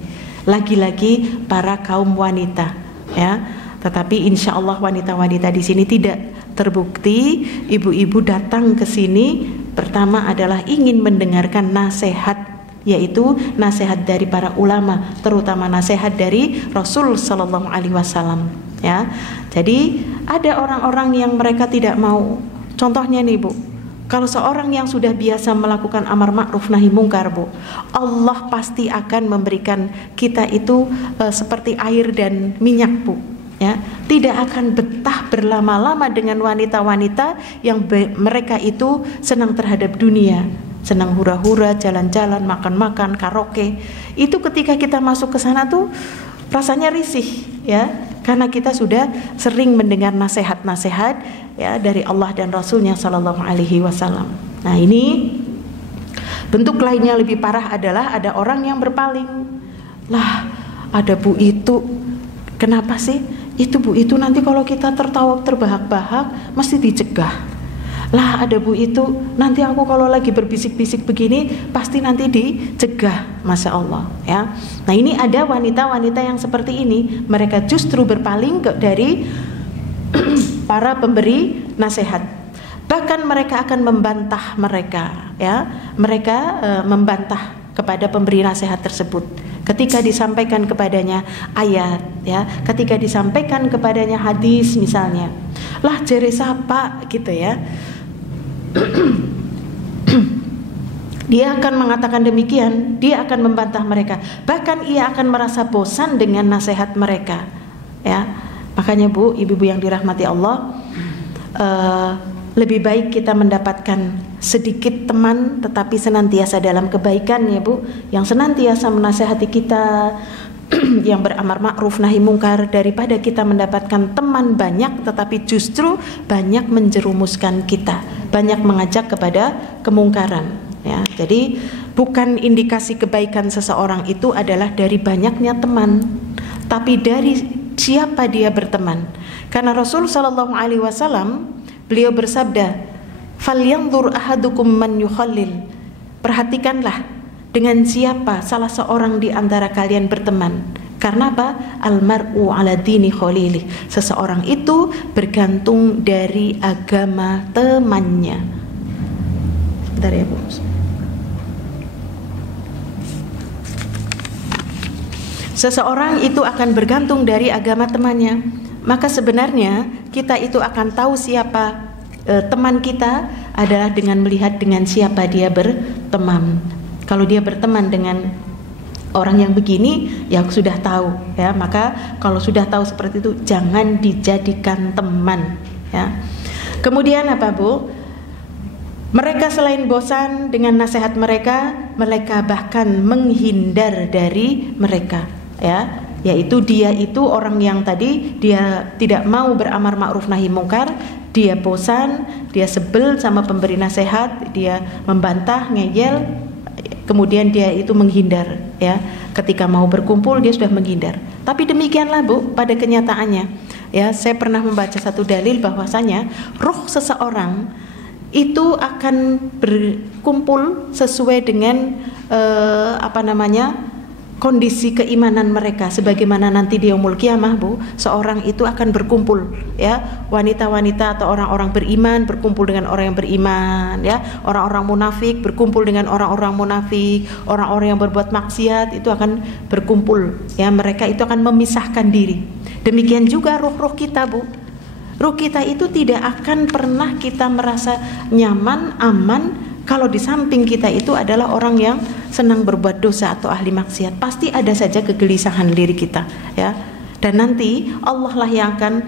Lagi-lagi para kaum wanita, ya. Tetapi insya Allah wanita-wanita di sini tidak terbukti ibu-ibu datang ke sini pertama adalah ingin mendengarkan nasihat, yaitu nasihat dari para ulama, terutama nasihat dari Rasul Sallallahu Alaihi Wasallam, ya. Jadi ada orang-orang yang mereka tidak mau. Contohnya nih, Bu, kalau seorang yang sudah biasa melakukan amar ma'ruf nahi mungkar, Bu, Allah pasti akan memberikan kita itu seperti air dan minyak, Bu, ya. Tidak akan betah berlama-lama dengan wanita-wanita yang mereka itu senang terhadap dunia, senang hura-hura, jalan-jalan, makan-makan, karaoke. Itu ketika kita masuk ke sana tuh rasanya risih, ya, karena kita sudah sering mendengar nasihat-nasihat, ya, dari Allah dan Rasulnya Sallallahu Alaihi Wasallam. Nah, ini bentuk lainnya lebih parah adalah ada orang yang berpaling. Lah, ada Bu itu, kenapa sih? Itu Bu itu nanti kalau kita tertawa terbahak-bahak mesti dicegah. Lah, ada Bu itu nanti aku kalau lagi berbisik-bisik begini pasti nanti dicegah, Masya Allah, ya. Nah, ini ada wanita-wanita yang seperti ini, mereka justru berpaling dari para pemberi nasihat. Bahkan mereka akan membantah mereka, ya. Mereka membantah kepada pemberi nasihat tersebut. Ketika disampaikan kepadanya ayat, ya, ketika disampaikan kepadanya hadis misalnya, lah jere sapa gitu, ya. Dia akan mengatakan demikian, dia akan membantah mereka, bahkan ia akan merasa bosan dengan nasihat mereka, ya. Makanya, Bu, ibu-ibu yang dirahmati Allah, lebih baik kita mendapatkan sedikit teman tetapi senantiasa dalam kebaikan, ya, Bu, yang senantiasa menasihati kita, yang beramar ma'ruf nahi mungkar, daripada kita mendapatkan teman banyak tetapi justru banyak menjerumuskan kita, banyak mengajak kepada kemungkaran, ya. Jadi bukan indikasi kebaikan seseorang itu adalah dari banyaknya teman, tapi dari siapa dia berteman. Karena Rasul Sallallahu Alaihi Wasallam, beliau bersabda, "Falyanzur ahadukum man yukhallil." Perhatikanlah dengan siapa salah seorang di antara kalian berteman. Karena apa? Almar'u ala dini khalilih. Seseorang itu bergantung dari agama temannya. Bentar ya, Bu. Seseorang itu akan bergantung dari agama temannya. Maka sebenarnya kita itu akan tahu siapa teman kita adalah dengan melihat dengan siapa dia berteman. Kalau dia berteman dengan orang yang begini, ya sudah tahu, ya. Maka kalau sudah tahu seperti itu, jangan dijadikan teman, ya. Kemudian apa, Bu? Mereka selain bosan dengan nasihat mereka, mereka bahkan menghindar dari mereka, ya. Yaitu dia itu orang yang tadi dia tidak mau beramar ma'ruf nahi mungkar, dia bosan, dia sebel sama pemberi nasihat, dia membantah, ngeyel. Kemudian dia itu menghindar, ya. Ketika mau berkumpul dia sudah menghindar. Tapi demikianlah, Bu, pada kenyataannya, ya. Saya pernah membaca satu dalil bahwasanya roh seseorang itu akan berkumpul sesuai dengan kondisi keimanan mereka. Sebagaimana nanti di yaumul qiyamah, Bu, seorang itu akan berkumpul, ya, wanita-wanita atau orang-orang beriman berkumpul dengan orang yang beriman, ya, orang-orang munafik berkumpul dengan orang-orang munafik, orang-orang yang berbuat maksiat itu akan berkumpul, ya, mereka itu akan memisahkan diri. Demikian juga ruh-ruh kita, Bu. Ruh kita itu tidak akan pernah kita merasa nyaman, aman kalau di samping kita itu adalah orang yang senang berbuat dosa atau ahli maksiat. Pasti ada saja kegelisahan diri kita, ya. Dan nanti Allah lah yang akan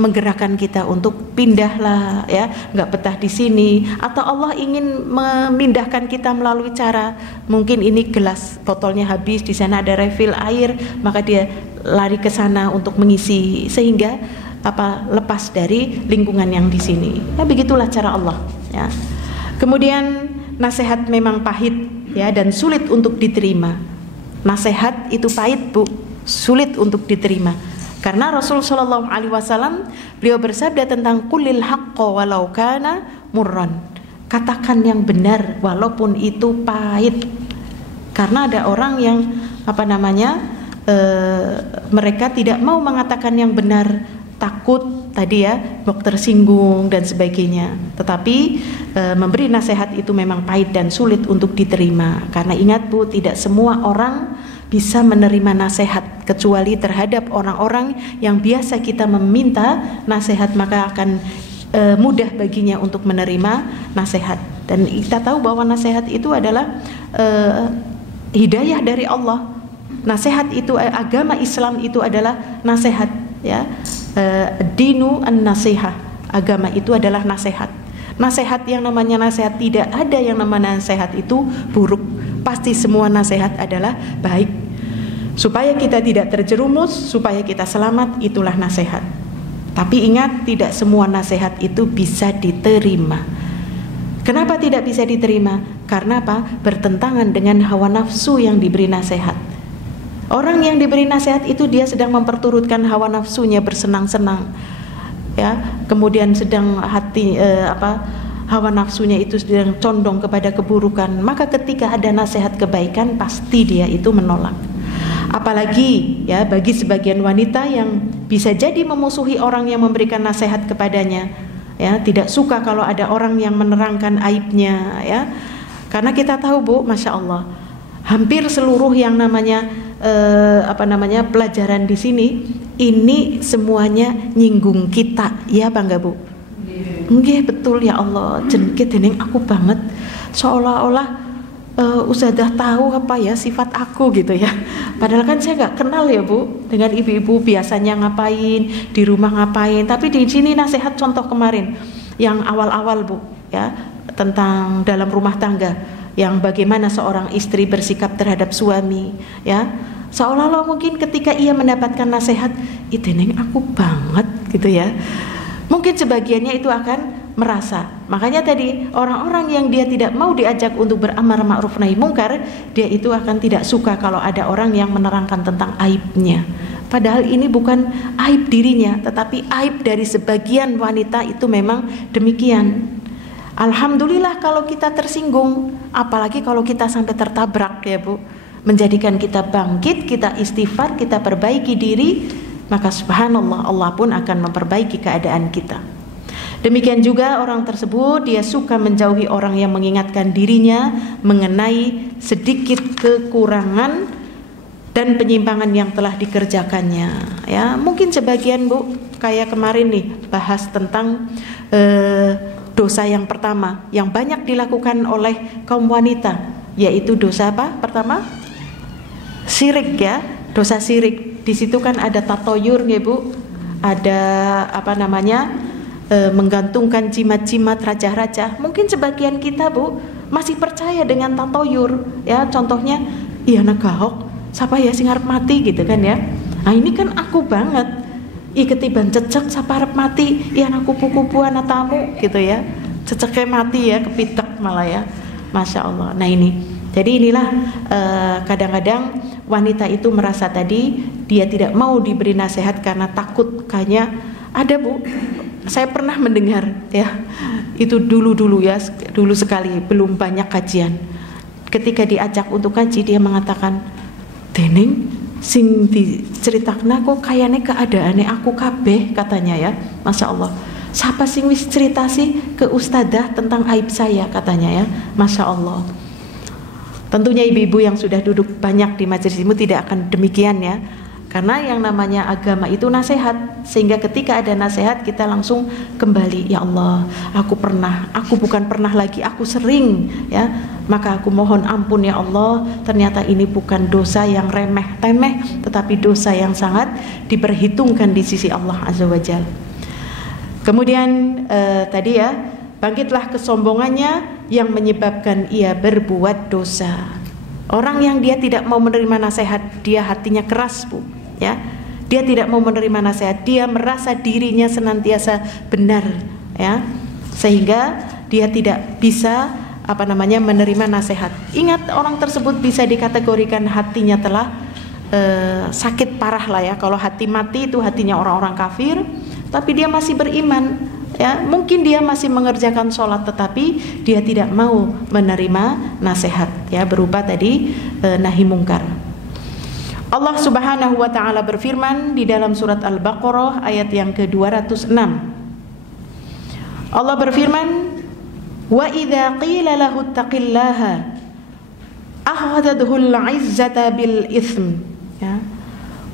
menggerakkan kita untuk pindahlah, ya, nggak betah di sini, atau Allah ingin memindahkan kita melalui cara mungkin ini gelas botolnya habis, di sana ada refill air, maka dia lari ke sana untuk mengisi sehingga lepas dari lingkungan yang di sini. Ya, begitulah cara Allah, ya. Kemudian nasihat memang pahit, ya, dan sulit untuk diterima. Nasihat itu pahit, Bu, sulit untuk diterima. Karena Rasul Shallallahu Alaihi Wasallam beliau bersabda tentang qulil haqqo walau kana murran. Katakan yang benar walaupun itu pahit. Karena ada orang yang mereka tidak mau mengatakan yang benar, takut tadi, ya, tersinggung dan sebagainya. Tetapi memberi nasihat itu memang pahit dan sulit untuk diterima. Karena ingat, Bu, tidak semua orang bisa menerima nasihat kecuali terhadap orang-orang yang biasa kita meminta nasihat, maka akan mudah baginya untuk menerima nasihat. Dan kita tahu bahwa nasihat itu adalah hidayah dari Allah. Nasihat itu, agama Islam itu adalah nasihat, ya. Dinu an-nasihah, agama itu adalah nasihat. Nasihat yang namanya nasihat, tidak ada yang namanya nasihat itu buruk. Pasti semua nasihat adalah baik. Supaya kita tidak terjerumus, supaya kita selamat, itulah nasihat. Tapi ingat, tidak semua nasihat itu bisa diterima. Kenapa tidak bisa diterima? Karena apa? Bertentangan dengan hawa nafsu yang diberi nasihat. Orang yang diberi nasihat itu dia sedang memperturutkan hawa nafsunya, bersenang-senang, ya. Kemudian sedang hawa nafsunya itu sedang condong kepada keburukan. Maka ketika ada nasihat kebaikan, pasti dia itu menolak. Apalagi, ya, bagi sebagian wanita yang bisa jadi memusuhi orang yang memberikan nasihat kepadanya, ya, tidak suka kalau ada orang yang menerangkan aibnya, ya. Karena kita tahu, Bu, Masya Allah, hampir seluruh yang namanya pelajaran di sini ini semuanya nyinggung kita, ya Bangga, Bu? Nggih, betul, ya Allah, jengket dening aku banget, seolah-olah Ustadzah tahu sifat aku gitu, ya. Padahal kan saya nggak kenal, ya, Bu, dengan ibu-ibu biasanya ngapain, di rumah ngapain. Tapi di sini nasihat contoh kemarin yang awal-awal, Bu, ya, tentang dalam rumah tangga, yang bagaimana seorang istri bersikap terhadap suami, ya. Seolah-olah mungkin ketika ia mendapatkan nasihat, itu neng aku banget gitu, ya. Mungkin sebagiannya itu akan merasa. Makanya tadi orang-orang yang dia tidak mau diajak untuk beramar ma'ruf nahi mungkar, dia itu akan tidak suka kalau ada orang yang menerangkan tentang aibnya. Padahal ini bukan aib dirinya, tetapi aib dari sebagian wanita itu memang demikian. Alhamdulillah kalau kita tersinggung, apalagi kalau kita sampai tertabrak, ya, Bu. Menjadikan kita bangkit, kita istighfar, kita perbaiki diri, maka subhanallah Allah pun akan memperbaiki keadaan kita. Demikian juga orang tersebut dia suka menjauhi orang yang mengingatkan dirinya mengenai sedikit kekurangan dan penyimpangan yang telah dikerjakannya, ya. Mungkin sebagian, Bu, kayak kemarin nih bahas tentang dosa yang pertama yang banyak dilakukan oleh kaum wanita, yaitu dosa apa? Pertama, syirik, ya, dosa syirik. Di situ kan ada tatoyur, ya, Bu, ada menggantungkan jimat-jimat raja-raja. Mungkin sebagian kita, Bu, masih percaya dengan tatoyur, ya. Contohnya, iya nagahok, siapa ya sing arep mati gitu kan, ya. Nah ini kan aku banget, ketiban cecek siapa arep mati, iya nak kupu-kupuan tamu gitu, ya. Ceceknya mati, ya, kepitek malah, ya. Masya Allah. Nah ini, jadi inilah kadang-kadang wanita itu merasa tadi dia tidak mau diberi nasihat karena takut, kayaknya ada, Bu, Saya pernah mendengar ya, itu dulu ya, dulu sekali, belum banyak kajian. Ketika diajak untuk kaji, dia mengatakan, "Dening sing diceritakna kok kayaknya keadaannya aku kabeh," katanya ya. Masya Allah. Siapa sing wis cerita sih ke ustadzah tentang aib saya, katanya ya. Masya Allah. Tentunya ibu-ibu yang sudah duduk banyak di majelis ilmu tidak akan demikian ya. Karena yang namanya agama itu nasihat, sehingga ketika ada nasihat kita langsung kembali, ya Allah, aku bukan pernah lagi, aku sering ya, maka aku mohon ampun ya Allah, ternyata ini bukan dosa yang remeh-temeh, tetapi dosa yang sangat diperhitungkan di sisi Allah Azza wa Jalla. Kemudian tadi ya, bangkitlah kesombongannya yang menyebabkan ia berbuat dosa. Orang yang dia tidak mau menerima nasihat, dia hatinya keras, Bu. Ya, dia tidak mau menerima nasihat, dia merasa dirinya senantiasa benar, ya, sehingga dia tidak bisa menerima nasihat. Ingat, orang tersebut bisa dikategorikan hatinya telah sakit parah lah ya. Kalau hati mati itu hatinya orang-orang kafir, tapi dia masih beriman. Ya, mungkin dia masih mengerjakan sholat, tetapi dia tidak mau menerima nasihat, ya, berupa tadi nahi mungkar. Allah Subhanahu wa taala berfirman di dalam surat Al-Baqarah ayat yang ke-206. Allah berfirman, "Wa idza qila lahu ittaqillaha akhadhathu al-'izzata bil itsm." Ya.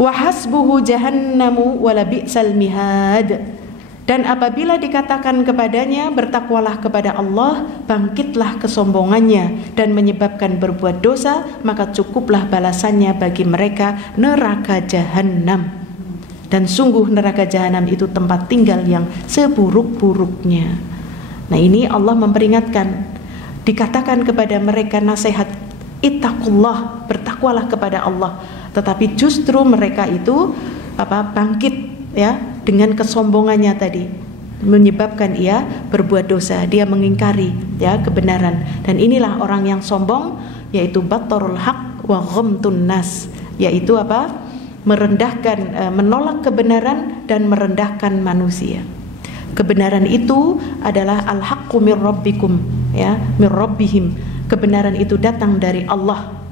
"Wa hasbuhu jahannamu wa la bi'sal mihad." Dan apabila dikatakan kepadanya, bertakwalah kepada Allah, bangkitlah kesombongannya dan menyebabkan berbuat dosa, maka cukuplah balasannya bagi mereka neraka jahanam. Dan sungguh neraka jahanam itu tempat tinggal yang seburuk-buruknya. Nah, ini Allah memperingatkan, dikatakan kepada mereka nasihat, ittaqullah, bertakwalah kepada Allah, tetapi justru mereka itu bangkit ya dengan kesombongannya tadi, menyebabkan ia berbuat dosa, dia mengingkari ya kebenaran. Dan inilah orang yang sombong, yaitu battarul haq wa ghamtun nas, yaitu merendahkan, menolak kebenaran dan merendahkan manusia. Kebenaran itu adalah al-haqqu mir rabbikum, ya, mir rabbihim. Kebenaran itu datang dari Allah.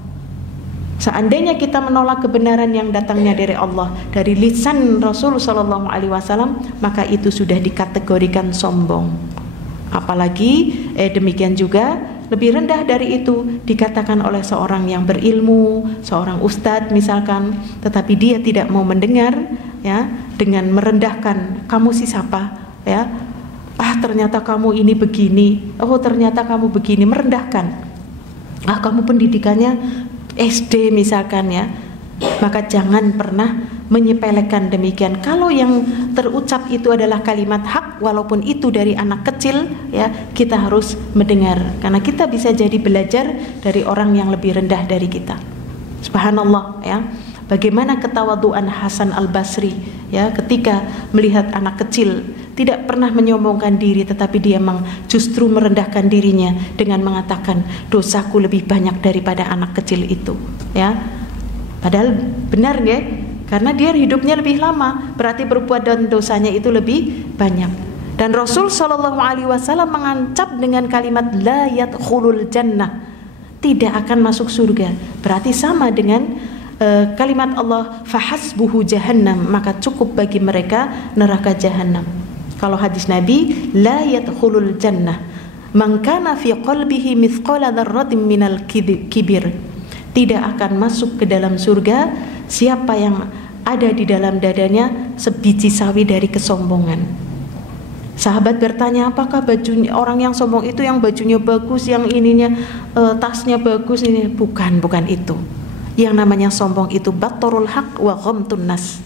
Seandainya kita menolak kebenaran yang datangnya dari Allah, dari lisan Rasul sallallahu alaihi wasallam, maka itu sudah dikategorikan sombong. Apalagi demikian juga lebih rendah dari itu dikatakan oleh seorang yang berilmu, seorang ustadz misalkan, tetapi dia tidak mau mendengar ya, dengan merendahkan, "Kamu si siapa?" ya. "Ternyata kamu ini begini. Oh, ternyata kamu begini," merendahkan. "Kamu pendidikannya SD misalkan ya." Maka jangan pernah menyepelekan demikian. Kalau yang terucap itu adalah kalimat hak, walaupun itu dari anak kecil ya, kita harus mendengar, karena kita bisa jadi belajar dari orang yang lebih rendah dari kita. Subhanallah ya. Bagaimana ketawaduan Hasan Al-Basri ya, ketika melihat anak kecil, tidak pernah menyombongkan diri, tetapi dia justru merendahkan dirinya dengan mengatakan, "Dosaku lebih banyak daripada anak kecil itu." Ya. Padahal benar ya, karena dia hidupnya lebih lama, berarti berbuat dan dosanya itu lebih banyak. Dan Rasul sallallahu alaihi wasallam mengancam dengan kalimat la yadkhulul jannah, tidak akan masuk surga. Berarti sama dengan kalimat Allah fahasbuhu jahannam, maka cukup bagi mereka neraka jahanam. Kalau hadis Nabi, la yadkhulul jannah man kana fi qalbihi mithqala dzarratin minal kibir, tidak akan masuk ke dalam surga siapa yang ada di dalam dadanya sebiji sawi dari kesombongan. Sahabat bertanya, apakah bajunya orang yang sombong itu yang bajunya bagus, yang ininya tasnya bagus ini? Bukan itu. Yang namanya sombong itu battarul haq wa ghamtun nas,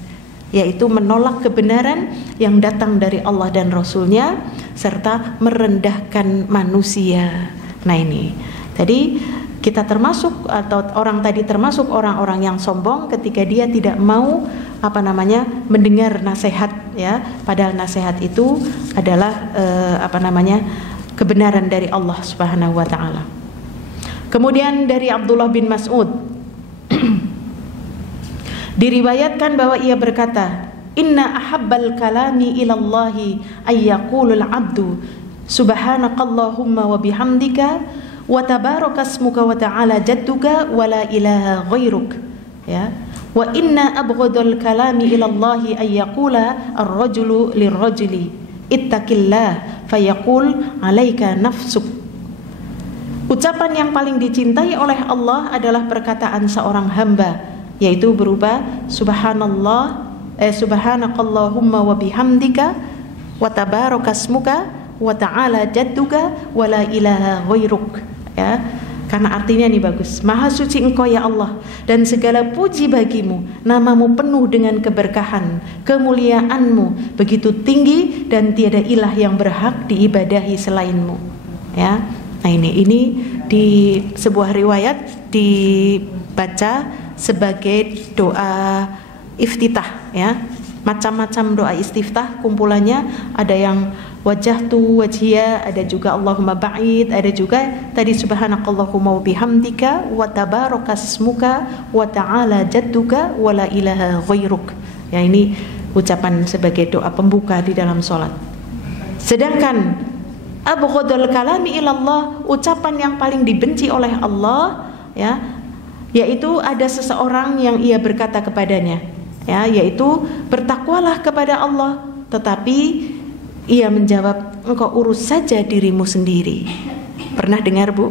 yaitu menolak kebenaran yang datang dari Allah dan Rasulnya serta merendahkan manusia. Nah ini tadi kita termasuk, atau orang tadi termasuk orang-orang yang sombong ketika dia tidak mau mendengar nasihat ya, padahal nasihat itu adalah kebenaran dari Allah Subhanahu wa taala. Kemudian dari Abdullah bin Mas'ud diriwayatkan bahwa ia berkata, Inna ahabbal kalami ilallahi ayyaqulul abdu subhanakallahumma wa bihamdika wa tabarakasmuka wa ta'ala jadduka wa la ilaha ghairuk. Ya. Wa inna abghadul kalami ilallahi ayyaqula ar-rajulu lirrajuli ittaqillah fayaqul alaika nafsuk. Ucapan yang paling dicintai oleh Allah adalah perkataan seorang hamba, yaitu berupa subhanakallahumma wa bihamdika wa tabarakasmuka wa ta'ala jadduka wa la ilaha ghairuk. Ya, karena artinya ini bagus. Maha suci Engkau ya Allah, dan segala puji bagimu. Namamu penuh dengan keberkahan, kemuliaanmu begitu tinggi, dan tiada ilah yang berhak diibadahi selainmu. Ya, nah ini di sebuah riwayat dibaca sebagai doa iftitah. Ya, macam-macam doa istiftah kumpulannya, ada yang wajahtu wajhiya, ada juga Allahumma ba'id, ada juga tadi subhanakallahumma wa bihamdika wa tabarakasmuka wa ta'ala jadduka wa la ilaha ghairuk. Ya, ini ucapan sebagai doa pembuka di dalam sholat. Sedangkan abghadul kalami ilallah, ucapan yang paling dibenci oleh Allah, ya, yaitu ada seseorang yang ia berkata kepadanya, ya, yaitu bertakwalah kepada Allah, tetapi ia menjawab, engkau urus saja dirimu sendiri. Pernah dengar, Bu?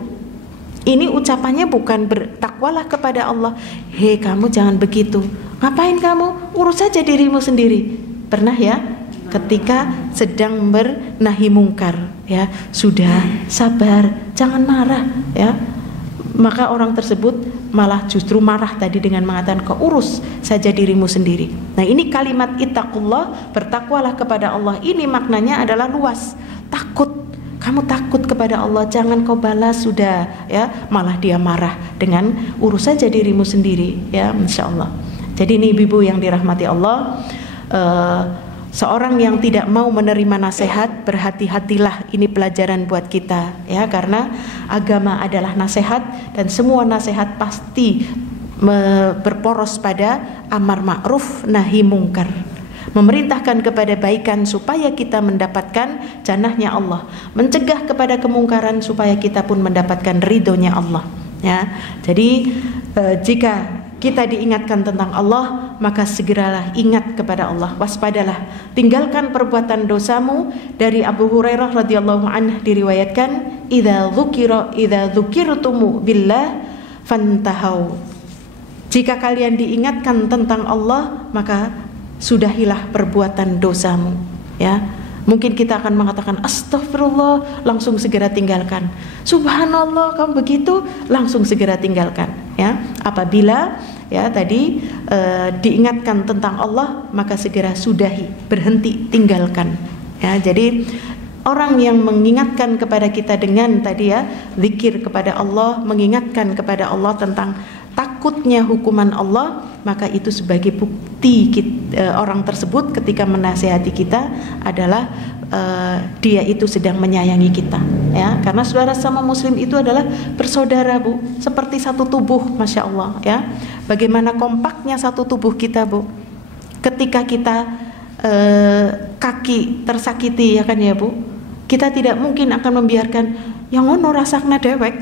Ini ucapannya bukan bertakwalah kepada Allah. Hei kamu jangan begitu. Ngapain kamu? Urus saja dirimu sendiri. Pernah ya? Ketika sedang bernahi mungkar, ya, sudah sabar, jangan marah, ya. Maka orang tersebut malah justru marah tadi dengan mengatakan, kau urus saja dirimu sendiri. Nah, ini kalimat ittaqullah, bertakwalah kepada Allah, ini maknanya adalah luas. Takut, kamu takut kepada Allah, jangan kau balas, sudah, ya. Malah dia marah dengan urus saja dirimu sendiri, ya. Masya Allah. Jadi ini ibu-ibu yang dirahmati Allah, seorang yang tidak mau menerima nasihat, berhati-hatilah, ini pelajaran buat kita, ya, karena agama adalah nasihat, dan semua nasihat pasti berporos pada amar ma'ruf nahi mungkar, memerintahkan kepada baikan supaya kita mendapatkan jannahnya Allah, mencegah kepada kemungkaran supaya kita pun mendapatkan ridhonya Allah, ya. Jadi jika kita diingatkan tentang Allah, maka segeralah ingat kepada Allah, waspadalah, tinggalkan perbuatan dosamu. Dari Abu Hurairah radhiyallahu anhu diriwayatkan, idza dzukirtumu billah fantahau. Jika kalian diingatkan tentang Allah, maka sudahilah perbuatan dosamu, ya. Mungkin kita akan mengatakan astagfirullah, langsung segera tinggalkan. Subhanallah, kamu begitu, langsung segera tinggalkan, ya. Apabila, ya, tadi diingatkan tentang Allah, maka segera sudahi, berhenti, tinggalkan, ya. Jadi orang yang mengingatkan kepada kita dengan tadi, ya, zikir kepada Allah, mengingatkan kepada Allah tentang takutnya hukuman Allah, maka itu sebagai bukti orang tersebut ketika menasihati kita adalah dia itu sedang menyayangi kita, ya. Karena saudara sama muslim itu adalah bersaudara, Bu, seperti satu tubuh, masya Allah, ya. Bagaimana kompaknya satu tubuh kita, Bu. Ketika kita kaki tersakiti, ya kan, ya, Bu, kita tidak mungkin akan membiarkan yang ngono rasakna dewek.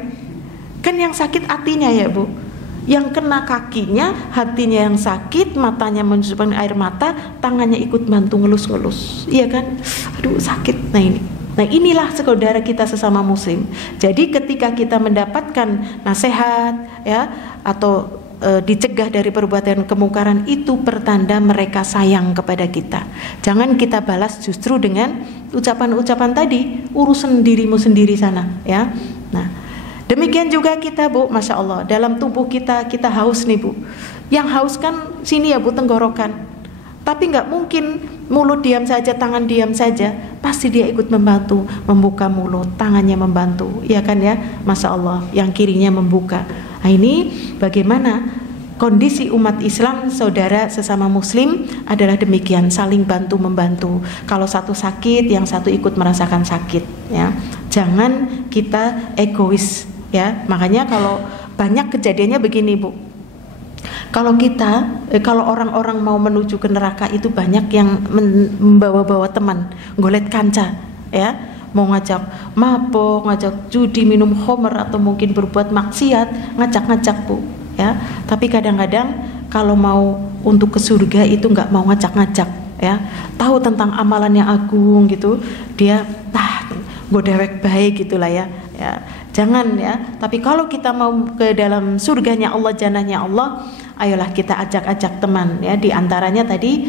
Kan yang sakit hatinya, ya, Bu. Yang kena kakinya, hatinya yang sakit, matanya menusukkan air mata, tangannya ikut bantu ngelus-ngelus, iya kan? Aduh, sakit. Nah inilah saudara kita sesama muslim. Jadi ketika kita mendapatkan nasihat, ya, atau dicegah dari perbuatan kemungkaran, itu pertanda mereka sayang kepada kita. Jangan kita balas justru dengan ucapan-ucapan tadi, urusan dirimu sendiri sana, ya. Nah, demikian juga kita, Bu, masya Allah, dalam tubuh kita haus nih, Bu. Yang haus kan sini, ya, Bu, tenggorokan. Tapi nggak mungkin mulut diam saja, tangan diam saja. Pasti dia ikut membantu, membuka mulut, tangannya membantu, ya kan, ya, masya Allah. Yang kirinya membuka. Nah, ini bagaimana kondisi umat Islam, saudara sesama muslim adalah demikian, saling bantu membantu. Kalau satu sakit, yang satu ikut merasakan sakit, ya. Jangan kita egois, ya. Makanya kalau banyak kejadiannya begini, Bu. Kalau kalau orang-orang mau menuju ke neraka itu banyak yang membawa-bawa teman, golet kanca, ya, mau ngajak mabok, ngajak judi, minum khamr, atau mungkin berbuat maksiat, ngajak-ngajak, Bu, ya. Tapi kadang-kadang kalau mau untuk ke surga itu nggak mau ngajak-ngajak, ya. Tahu tentang amalan yang agung gitu, dia gue dewek baik gitulah, ya. Jangan, ya. Tapi kalau kita mau ke dalam surganya Allah, jannahnya Allah, ayolah kita ajak-ajak teman, ya. Di antaranya tadi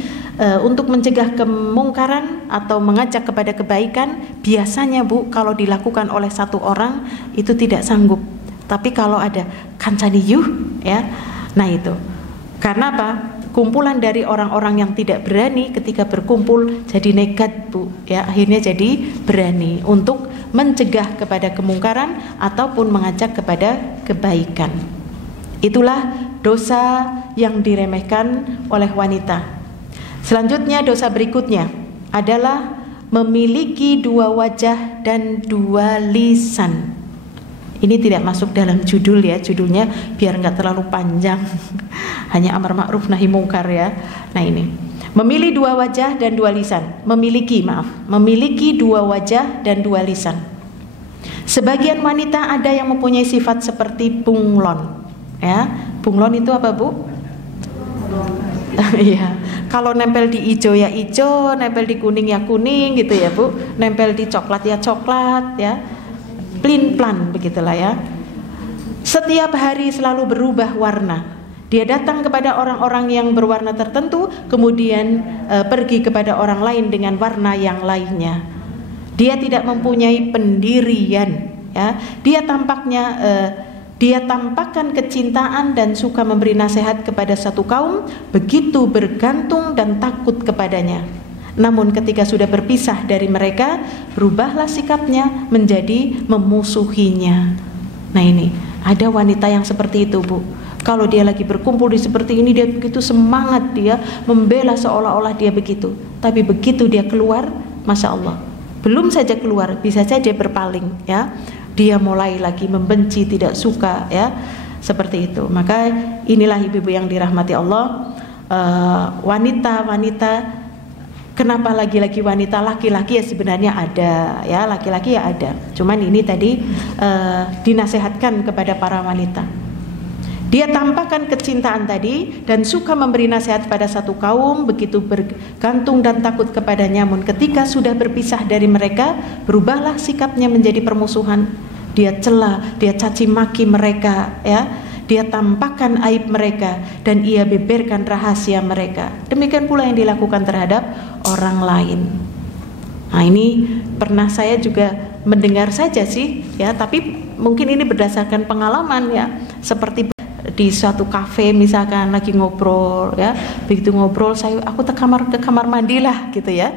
untuk mencegah kemungkaran atau mengajak kepada kebaikan, biasanya, Bu, kalau dilakukan oleh satu orang itu tidak sanggup. Tapi kalau ada kancaniyuh, ya, nah itu. Karena apa? Kumpulan dari orang-orang yang tidak berani ketika berkumpul jadi nekat, Bu, ya. Akhirnya jadi berani untuk mencegah kepada kemungkaran ataupun mengajak kepada kebaikan. Itulah dosa yang diremehkan oleh wanita. Selanjutnya, dosa berikutnya adalah memiliki dua wajah dan dua lisan. Ini tidak masuk dalam judul, ya, judulnya biar nggak terlalu panjang. Hanya amar ma'ruf nahi mungkar, ya. Nah, ini memilih dua wajah dan dua lisan. Memiliki dua wajah dan dua lisan. Sebagian wanita ada yang mempunyai sifat seperti bunglon, ya. Bunglon itu apa, Bu? Iya, kalau nempel di hijau ya hijau, nempel di kuning ya kuning gitu, ya, Bu. Nempel di coklat ya coklat, ya. Plin-plan begitulah, ya. Setiap hari selalu berubah warna. Dia datang kepada orang-orang yang berwarna tertentu, kemudian pergi kepada orang lain dengan warna yang lainnya. Dia tidak mempunyai pendirian, ya. Dia tampakkan kecintaan dan suka memberi nasihat kepada satu kaum, begitu bergantung dan takut kepadanya. Namun ketika sudah berpisah dari mereka, berubahlah sikapnya menjadi memusuhinya. Nah, ini ada wanita yang seperti itu, Bu. Kalau dia lagi berkumpul di seperti ini, dia begitu semangat, dia membela seolah-olah dia begitu. Tapi begitu dia keluar, Masya Allah, belum saja keluar, bisa saja berpaling, ya. Dia mulai lagi membenci, tidak suka, ya, seperti itu. Maka inilah ibu-ibu yang dirahmati Allah, wanita-wanita. Kenapa lagi-lagi wanita? Laki-laki ya sebenarnya ada, ya, laki-laki ya ada. Cuman ini tadi dinasehatkan kepada para wanita. Dia tampakkan kecintaan tadi dan suka memberi nasihat pada satu kaum, begitu bergantung dan takut kepadanya. Namun ketika sudah berpisah dari mereka, berubahlah sikapnya menjadi permusuhan. Dia cela, dia caci maki mereka, ya. Dia tampakkan aib mereka dan ia beberkan rahasia mereka. Demikian pula yang dilakukan terhadap orang lain. Nah, ini pernah saya juga mendengar saja sih, ya, tapi mungkin ini berdasarkan pengalaman, ya. Seperti di suatu kafe misalkan lagi ngobrol, ya, begitu ngobrol aku ke kamar mandi lah gitu, ya.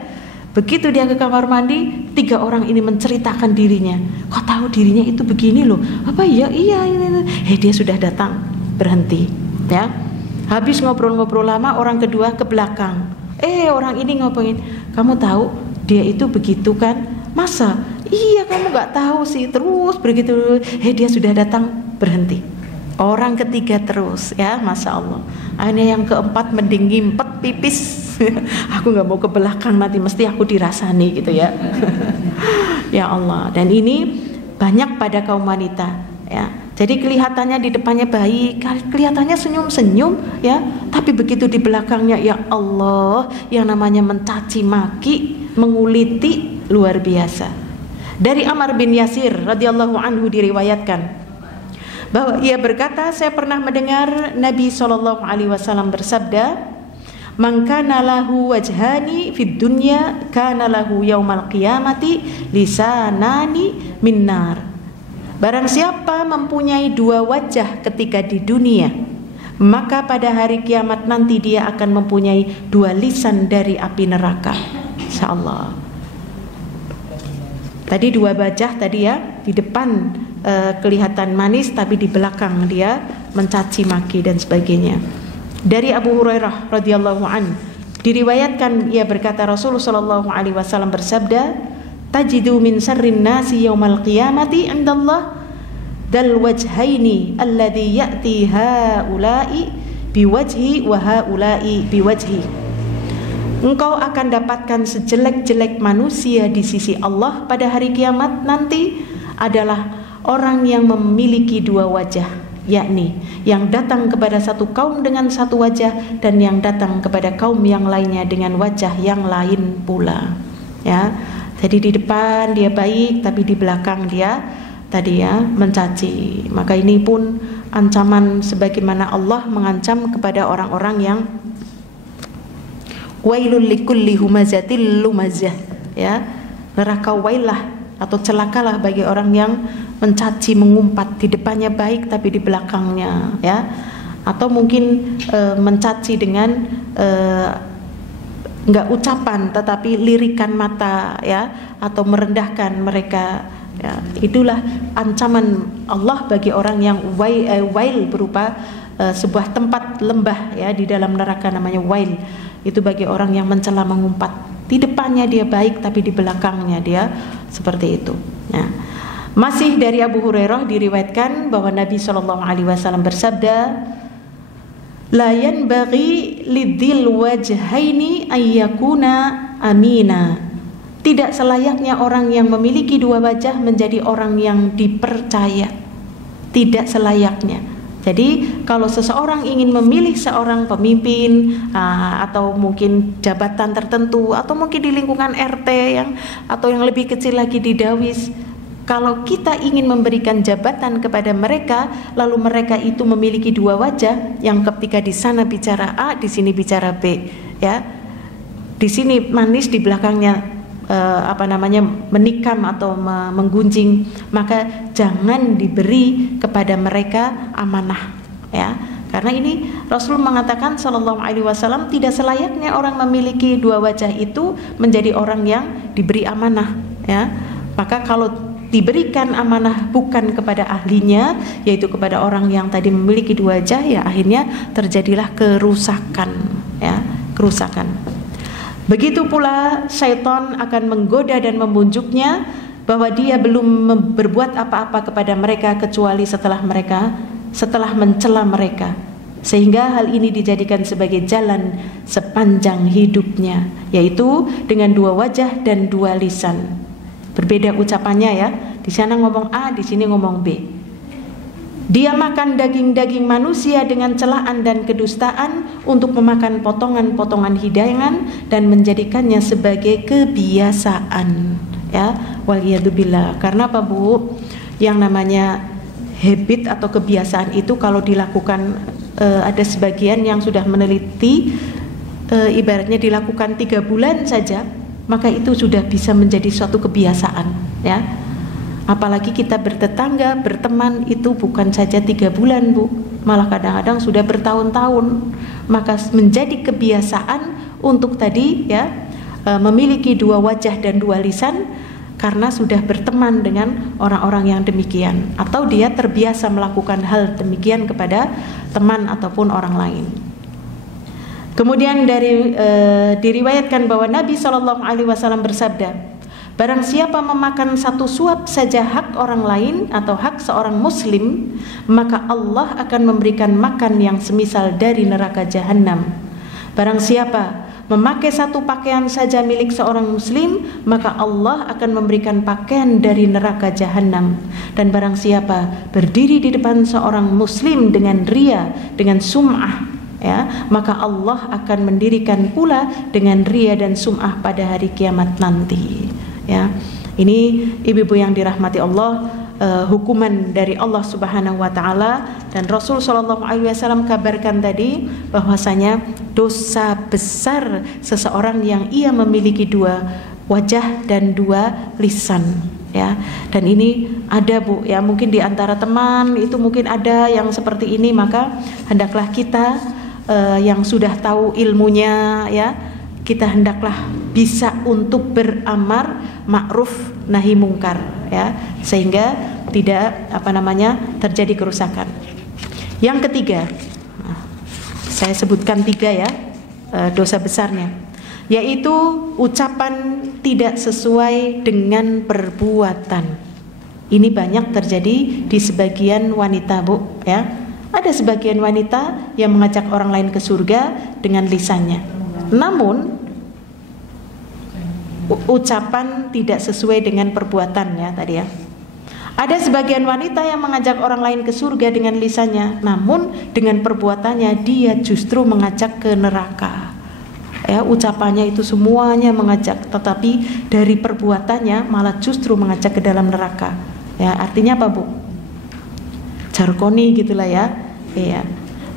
Begitu dia ke kamar mandi, 3 orang ini menceritakan dirinya. Kok tahu dirinya itu begini loh? Apa iya ini. Dia sudah datang, berhenti, ya. Habis ngobrol-ngobrol lama, orang kedua ke belakang. Orang ini ngomongin, kamu tahu dia itu begitu kan? Masa? Iya, kamu nggak tahu sih. Terus begitu, dia sudah datang, berhenti. Orang ketiga terus, ya, Masya Allah. Akhirnya yang keempat mending ngimpet pipis. Aku nggak mau ke belakang, nanti mesti aku dirasani gitu, ya. Ya Allah. Dan ini banyak pada kaum wanita, ya. Jadi kelihatannya di depannya baik, kelihatannya senyum-senyum, ya. Tapi begitu di belakangnya, ya Allah, yang namanya mencaci maki, menguliti, luar biasa. Dari Ammar bin Yasir radhiyallahu anhu diriwayatkan bahwa ia berkata, saya pernah mendengar Nabi SAW bersabda, man kana lahu wajhani fid dunya kana lahu yaumal qiyamati lisanani min nar. Barang siapa mempunyai 2 wajah ketika di dunia, maka pada hari kiamat nanti dia akan mempunyai 2 lisan dari api neraka. Insyaallah. Tadi 2 wajah tadi, ya, di depan kelihatan manis, tapi di belakang dia mencaci maki dan sebagainya. Dari Abu Hurairah radhiyallahu an diriwayatkan, ia berkata, Rasulullah sallallahu alaihi wasallam bersabda, tajidu min sarrin nasi yaumal qiyamati indallah dal wajhaini alladhi ya'ti haula'i biwajhi wa haula'i biwajhi. Engkau akan dapatkan sejelek-jelek manusia di sisi Allah pada hari kiamat nanti adalah orang yang memiliki dua wajah, yakni yang datang kepada satu kaum dengan satu wajah dan yang datang kepada kaum yang lainnya dengan wajah yang lain pula. Ya, jadi di depan dia baik, tapi di belakang dia tadi ya mencaci. Maka ini pun ancaman sebagaimana Allah mengancam kepada orang-orang yang wailul likulli humazatil lumazah, ya, neraka wailah atau celakalah bagi orang yang mencaci, mengumpat, di depannya baik tapi di belakangnya, ya, atau mungkin mencaci dengan enggak ucapan tetapi lirikan mata, ya, atau merendahkan mereka, ya. Itulah ancaman Allah bagi orang yang wail berupa sebuah tempat lembah, ya, di dalam neraka namanya wail. Itu bagi orang yang mencela, mengumpat, di depannya dia baik tapi di belakangnya dia seperti itu, ya. Masih dari Abu Hurairah diriwayatkan bahwa Nabi SAW bersabda, la yanbaghi lidzil wajhaini ayyakuna amina. Tidak selayaknya orang yang memiliki dua wajah menjadi orang yang dipercaya. Tidak selayaknya. Jadi kalau seseorang ingin memilih seorang pemimpin atau mungkin jabatan tertentu atau mungkin di lingkungan RT atau yang lebih kecil lagi di Dawis, kalau kita ingin memberikan jabatan kepada mereka lalu mereka itu memiliki dua wajah, yang ketika di sana bicara A, di sini bicara B, ya. Di sini manis, di belakangnya menikam atau menggunjing, maka jangan diberi kepada mereka amanah, ya. Karena ini Rasul mengatakan sallallahu alaihi wasallam tidak selayaknya orang memiliki dua wajah itu menjadi orang yang diberi amanah, ya. Maka kalau diberikan amanah bukan kepada ahlinya, yaitu kepada orang yang tadi memiliki dua wajah, ya akhirnya terjadilah kerusakan, ya, kerusakan. Begitu pula syaitan akan menggoda dan membunjuknya bahwa dia belum berbuat apa-apa kepada mereka kecuali setelah mencela mereka, sehingga hal ini dijadikan sebagai jalan sepanjang hidupnya, yaitu dengan dua wajah dan dua lisan. Berbeda ucapannya, ya. Di sana ngomong A, di sini ngomong B. Dia makan daging-daging manusia dengan celaan dan kedustaan untuk memakan potongan-potongan hidangan dan menjadikannya sebagai kebiasaan, ya. Waliyadzubillah. Karena apa, Bu? Yang namanya habit atau kebiasaan itu kalau dilakukan, ada sebagian yang sudah meneliti, ibaratnya dilakukan 3 bulan saja, maka itu sudah bisa menjadi suatu kebiasaan, ya. Apalagi kita bertetangga, berteman, itu bukan saja 3 bulan, Bu, malah kadang-kadang sudah bertahun-tahun. Maka menjadi kebiasaan untuk tadi, ya, memiliki dua wajah dan dua lisan karena sudah berteman dengan orang-orang yang demikian, atau dia terbiasa melakukan hal demikian kepada teman ataupun orang lain. Kemudian diriwayatkan bahwa Nabi SAW bersabda, barang siapa memakan satu suap saja hak orang lain atau hak seorang muslim, maka Allah akan memberikan makan yang semisal dari neraka jahanam. Barang siapa memakai satu pakaian saja milik seorang muslim, maka Allah akan memberikan pakaian dari neraka jahanam. Dan barang siapa berdiri di depan seorang muslim dengan ria, dengan sum'ah, ya, maka Allah akan mendirikan pula dengan ria dan sum'ah pada hari kiamat nanti. Ya, ini ibu-ibu yang dirahmati Allah, hukuman dari Allah Subhanahu wa taala, dan Rasul sallallahu alaihi wasallam kabarkan tadi bahwasanya dosa besar seseorang yang ia memiliki dua wajah dan dua lisan, ya. Dan ini ada, Bu, ya, mungkin di antara teman itu mungkin ada yang seperti ini, maka hendaklah kita yang sudah tahu ilmunya, ya, kita hendaklah bisa untuk beramar ma'ruf nahi mungkar, ya, sehingga tidak terjadi kerusakan. Yang ketiga, saya sebutkan 3, ya, dosa besarnya, yaitu ucapan tidak sesuai dengan perbuatan. Ini banyak terjadi di sebagian wanita, Bu, ya. Ada sebagian wanita yang mengajak orang lain ke surga dengan lisannya, namun ucapan tidak sesuai dengan perbuatannya tadi ya. Ada sebagian wanita yang mengajak orang lain ke surga dengan lisannya, namun dengan perbuatannya dia justru mengajak ke neraka. Ya, ucapannya itu semuanya mengajak, tetapi dari perbuatannya malah justru mengajak ke dalam neraka. Ya, artinya apa, Bu? Jargoni gitulah ya. Iya.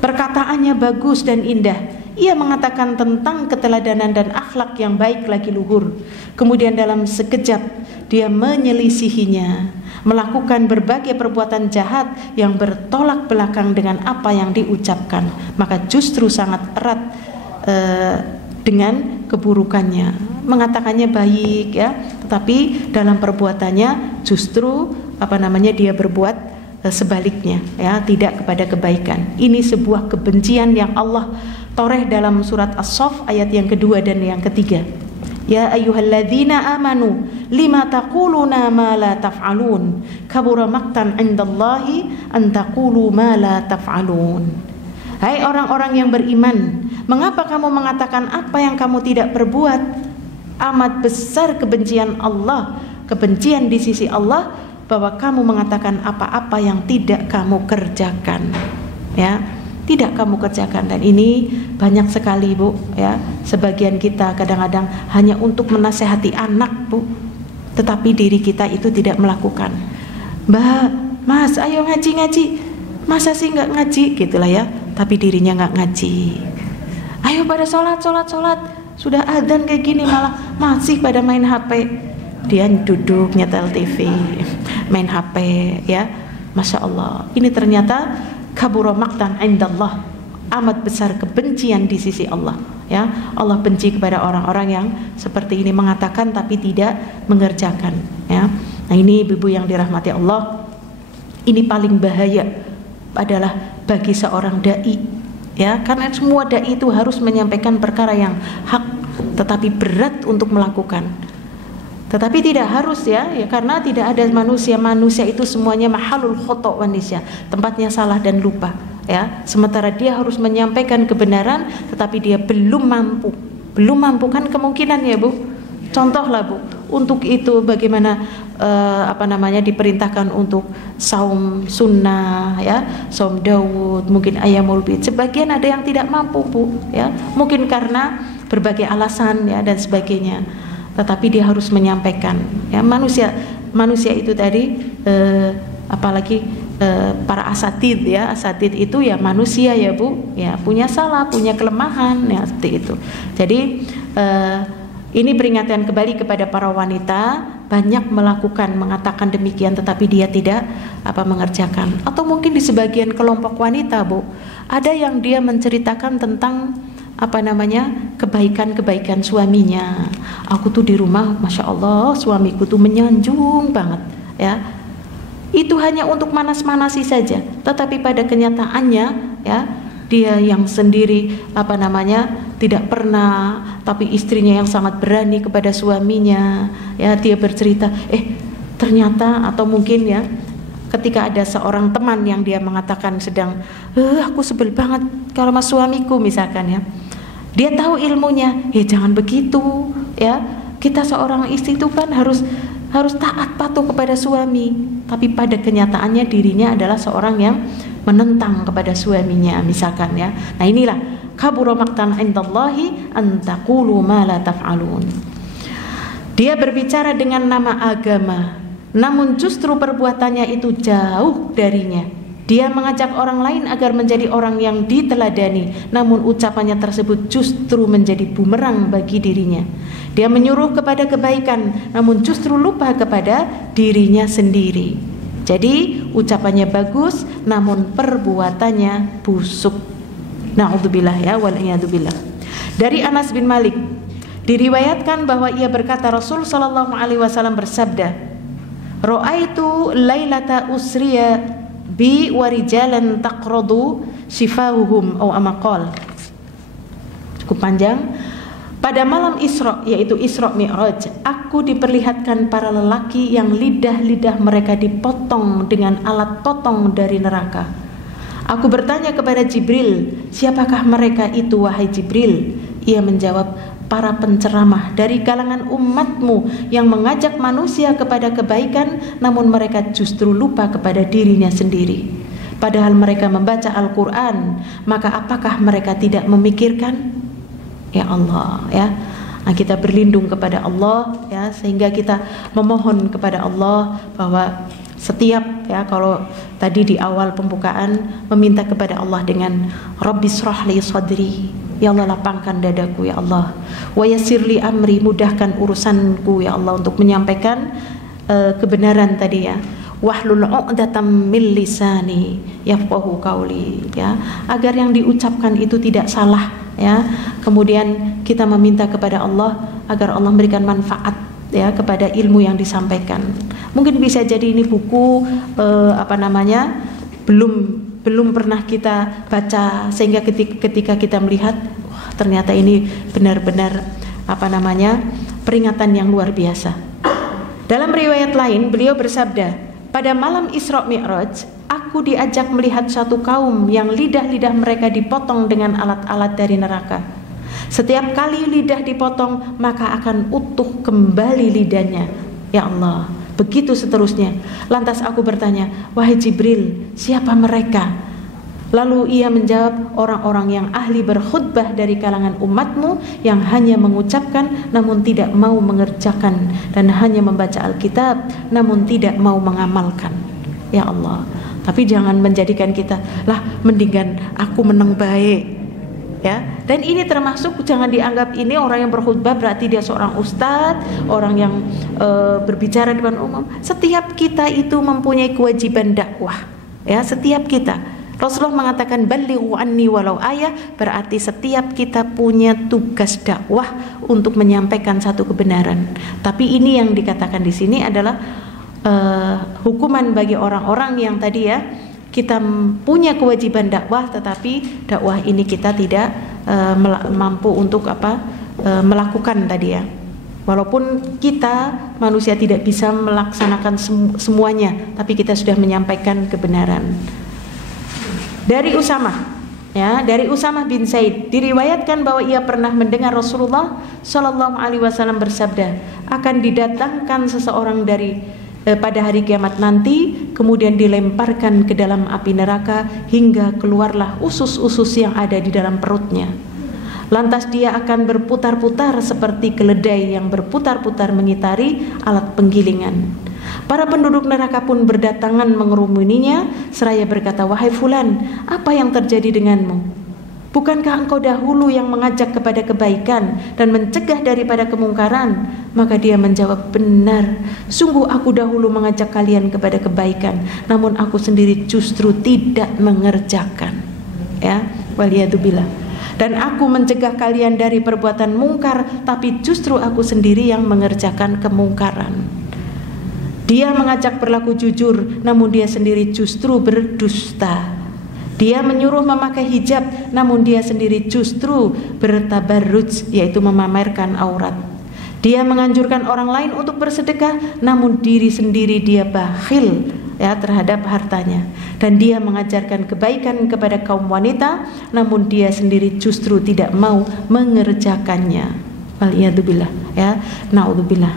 Perkataannya bagus dan indah. Ia mengatakan tentang keteladanan dan akhlak yang baik lagi luhur. Kemudian dalam sekejap dia menyelisihinya, melakukan berbagai perbuatan jahat yang bertolak belakang dengan apa yang diucapkan. Maka justru sangat erat dengan keburukannya. Mengatakannya baik ya, tetapi dalam perbuatannya justru dia berbuat sebaliknya ya, tidak kepada kebaikan. Ini sebuah kebencian yang Allah toreh dalam surat As-Saff ayat yang kedua dan yang ketiga. Ya ayyuhalladzina amanu lima taquluna ma la taf'alun kabura maqtan 'indallahi an taqulu ma la taf'alun. Hai orang-orang yang beriman, mengapa kamu mengatakan apa yang kamu tidak perbuat? Amat besar kebencian Allah, kebencian di sisi Allah bahwa kamu mengatakan apa-apa yang tidak kamu kerjakan. Ya, tidak kamu kerjakan. Dan ini banyak sekali, Bu, ya. Sebagian kita kadang-kadang hanya untuk menasehati anak, Bu, tetapi diri kita itu tidak melakukan. Mbak, Mas, ayo ngaji-ngaji. Masa sih nggak ngaji, gitulah ya. Tapi dirinya nggak ngaji. Ayo pada sholat. Sudah adzan kayak gini malah masih pada main HP. Dia duduk nyetel TV, main HP ya. Masya Allah, ini ternyata kabura maqtan indallah, amat besar kebencian di sisi Allah ya. Allah benci kepada orang-orang yang seperti ini, mengatakan tapi tidak mengerjakan ya. Nah ini ibu-ibu yang dirahmati Allah, ini paling bahaya adalah bagi seorang dai ya, karena semua dai itu harus menyampaikan perkara yang hak, tetapi berat untuk melakukan. Tetapi tidak harus ya, karena tidak ada manusia itu semuanya mahalul khoto' wan nisyan, tempatnya salah dan lupa ya. Sementara dia harus menyampaikan kebenaran tetapi dia belum mampu kan kemungkinan ya, Bu. Contohlah, Bu, untuk itu bagaimana diperintahkan untuk saum sunnah ya, saum Daud, mungkin ayamul bid. Sebagian ada yang tidak mampu, Bu ya, mungkin karena berbagai alasan ya dan sebagainya. Tetapi dia harus menyampaikan ya. Manusia itu tadi apalagi para asatid ya, asatid itu ya manusia ya, Bu ya, punya salah, punya kelemahan ya, seperti itu. Jadi ini peringatan kembali kepada para wanita, banyak mengatakan demikian tetapi dia tidak mengerjakan. Atau mungkin di sebagian kelompok wanita, Bu, ada yang dia menceritakan tentang kebaikan suaminya. Aku tuh di rumah, masya Allah, suamiku tuh menyanjung banget ya. Itu hanya untuk manas-manasi saja, tetapi pada kenyataannya ya, dia yang sendiri tidak pernah, tapi istrinya yang sangat berani kepada suaminya ya. Dia bercerita ternyata, atau mungkin ya, ketika ada seorang teman yang dia mengatakan sedang aku sebel banget kalau mas suamiku misalkan ya, dia tahu ilmunya, jangan begitu ya. Kita seorang istri itu kan harus taat patuh kepada suami, tapi pada kenyataannya dirinya adalah seorang yang menentang kepada suaminya misalkan ya. Nah inilah kabura maqtan indallahi an taqulu ma la taf'alun. Dia berbicara dengan nama agama, namun justru perbuatannya itu jauh darinya. Dia mengajak orang lain agar menjadi orang yang diteladani, namun ucapannya tersebut justru menjadi bumerang bagi dirinya. Dia menyuruh kepada kebaikan, namun justru lupa kepada dirinya sendiri. Jadi ucapannya bagus, namun perbuatannya busuk. Na'udzubillah ya, wal'iyadzubillah. Dari Anas bin Malik diriwayatkan bahwa ia berkata, Rasul sallallahu alaihi wasallam bersabda, "Ra'aitu lailata usriya bi warijalan taqradu shifahuhum aw amaqal." Cukup panjang. Pada malam Isra, yaitu Isra Mi'raj, aku diperlihatkan para lelaki yang lidah-lidah mereka dipotong dengan alat potong dari neraka. Aku bertanya kepada Jibril, siapakah mereka itu wahai Jibril? Ia menjawab, para penceramah dari kalangan umatmu yang mengajak manusia kepada kebaikan, namun mereka justru lupa kepada dirinya sendiri. Padahal mereka membaca Al-Quran, maka apakah mereka tidak memikirkan? Ya Allah, ya. Nah, kita berlindung kepada Allah, ya, sehingga kita memohon kepada Allah bahwa setiap, ya, kalau tadi di awal pembukaan meminta kepada Allah dengan Rabbi shrahli sadri, ya Allah lapangkan dadaku ya Allah, wa yassirli amri, mudahkan urusanku ya Allah untuk menyampaikan kebenaran tadi, ya, wahlul 'uqdatam min lisani yafqahu qauli, ya, agar yang diucapkan itu tidak salah, ya. Kemudian kita meminta kepada Allah agar Allah memberikan manfaat, ya, kepada ilmu yang disampaikan. Mungkin bisa jadi ini buku belum pernah kita baca, sehingga ketika kita melihat, wah, ternyata ini benar-benar peringatan yang luar biasa. Dalam riwayat lain beliau bersabda, pada malam Isra Mi'raj aku diajak melihat satu kaum yang lidah-lidah mereka dipotong dengan alat-alat dari neraka. Setiap kali lidah dipotong, maka akan utuh kembali lidahnya. Ya Allah, begitu seterusnya. Lantas aku bertanya, wahai Jibril, siapa mereka? Lalu ia menjawab, orang-orang yang ahli berkhutbah dari kalangan umatmu, yang hanya mengucapkan namun tidak mau mengerjakan, dan hanya membaca Alkitab namun tidak mau mengamalkan. Ya Allah, tapi jangan menjadikan kita, lah mendingan aku menang baik, ya. Dan ini termasuk, jangan dianggap ini orang yang berkhutbah berarti dia seorang ustadz, orang yang berbicara di depan umum. Setiap kita itu mempunyai kewajiban dakwah, ya, setiap kita. Rasulullah mengatakan balighu anni walau ayah, berarti setiap kita punya tugas dakwah untuk menyampaikan satu kebenaran. Tapi ini yang dikatakan di sini adalah hukuman bagi orang-orang yang tadi, ya, kita punya kewajiban dakwah, tetapi dakwah ini kita tidak mampu untuk melakukan tadi, ya. Walaupun kita manusia tidak bisa melaksanakan semuanya, tapi kita sudah menyampaikan kebenaran. Dari Usamah bin Zaid diriwayatkan bahwa ia pernah mendengar Rasulullah Shallallahu Alaihi Wasallam bersabda, akan didatangkan seseorang pada hari kiamat nanti, kemudian dilemparkan ke dalam api neraka hingga keluarlah usus-usus yang ada di dalam perutnya. Lantas dia akan berputar-putar seperti keledai yang berputar-putar mengitari alat penggilingan. Para penduduk neraka pun berdatangan mengerumuninya seraya berkata, wahai fulan, apa yang terjadi denganmu? Bukankah engkau dahulu yang mengajak kepada kebaikan dan mencegah daripada kemungkaran? Maka dia menjawab, benar, sungguh aku dahulu mengajak kalian kepada kebaikan, namun aku sendiri justru tidak mengerjakan. Ya, waliyadzubillah. Dan aku mencegah kalian dari perbuatan mungkar, tapi justru aku sendiri yang mengerjakan kemungkaran. Dia mengajak berlaku jujur, namun dia sendiri justru berdusta. Dia menyuruh memakai hijab, namun dia sendiri justru bertabarruj, yaitu memamerkan aurat. Dia menganjurkan orang lain untuk bersedekah, namun diri sendiri dia bakhil, ya, terhadap hartanya. Dan dia mengajarkan kebaikan kepada kaum wanita, namun dia sendiri justru tidak mau mengerjakannya. Waliyadzubillah, ya, naudzubillah.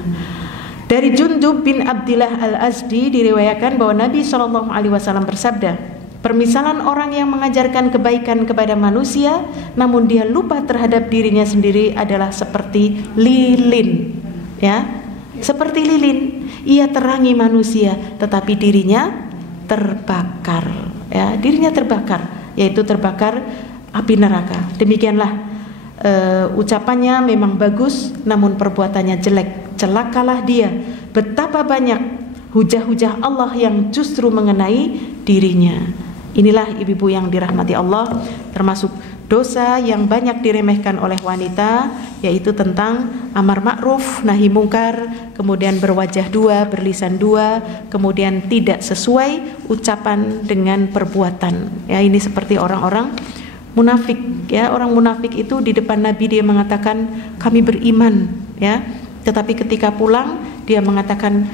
Dari Jundub bin Abdillah al-Azdi diriwayatkan bahwa Nabi SAW bersabda, permisalan orang yang mengajarkan kebaikan kepada manusia namun dia lupa terhadap dirinya sendiri adalah seperti lilin, ya, seperti lilin. Ia terangi manusia tetapi dirinya terbakar, ya, dirinya terbakar, yaitu terbakar api neraka. Demikianlah ucapannya memang bagus namun perbuatannya jelek. Celakalah dia, betapa banyak hujah-hujah Allah yang justru mengenai dirinya. Inilah ibu-ibu yang dirahmati Allah, termasuk dosa yang banyak diremehkan oleh wanita, yaitu tentang amar ma'ruf nahi mungkar, kemudian berwajah dua, berlisan dua, kemudian tidak sesuai ucapan dengan perbuatan. Ya, ini seperti orang-orang munafik, ya. Orang munafik itu di depan Nabi dia mengatakan kami beriman, ya, tetapi ketika pulang dia mengatakan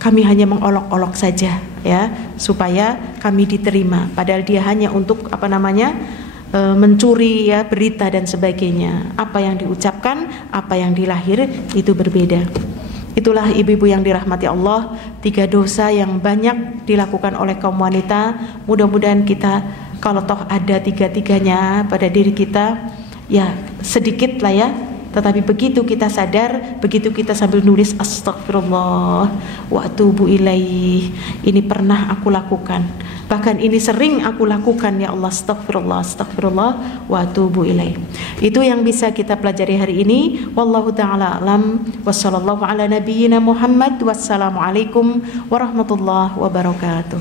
kami hanya mengolok-olok saja ya supaya kami diterima, padahal dia hanya untuk mencuri ya berita dan sebagainya. Apa yang diucapkan, apa yang dilahir itu berbeda. Itulah ibu-ibu yang dirahmati Allah, 3 dosa yang banyak dilakukan oleh kaum wanita. Mudah-mudahan kita kalau toh ada 3-tiganya pada diri kita, ya sedikit lah ya, tetapi begitu kita sadar, begitu kita sambil nulis astagfirullah wa atubu ilaih, ini pernah aku lakukan, bahkan ini sering aku lakukan ya Allah, astagfirullah, astagfirullah wa atubu ilaih. Itu yang bisa kita pelajari hari ini. Wallahu ta'ala alam, wassallallahu ala nabiyyina Muhammad, wassalamualaikum warahmatullahi wabarakatuh.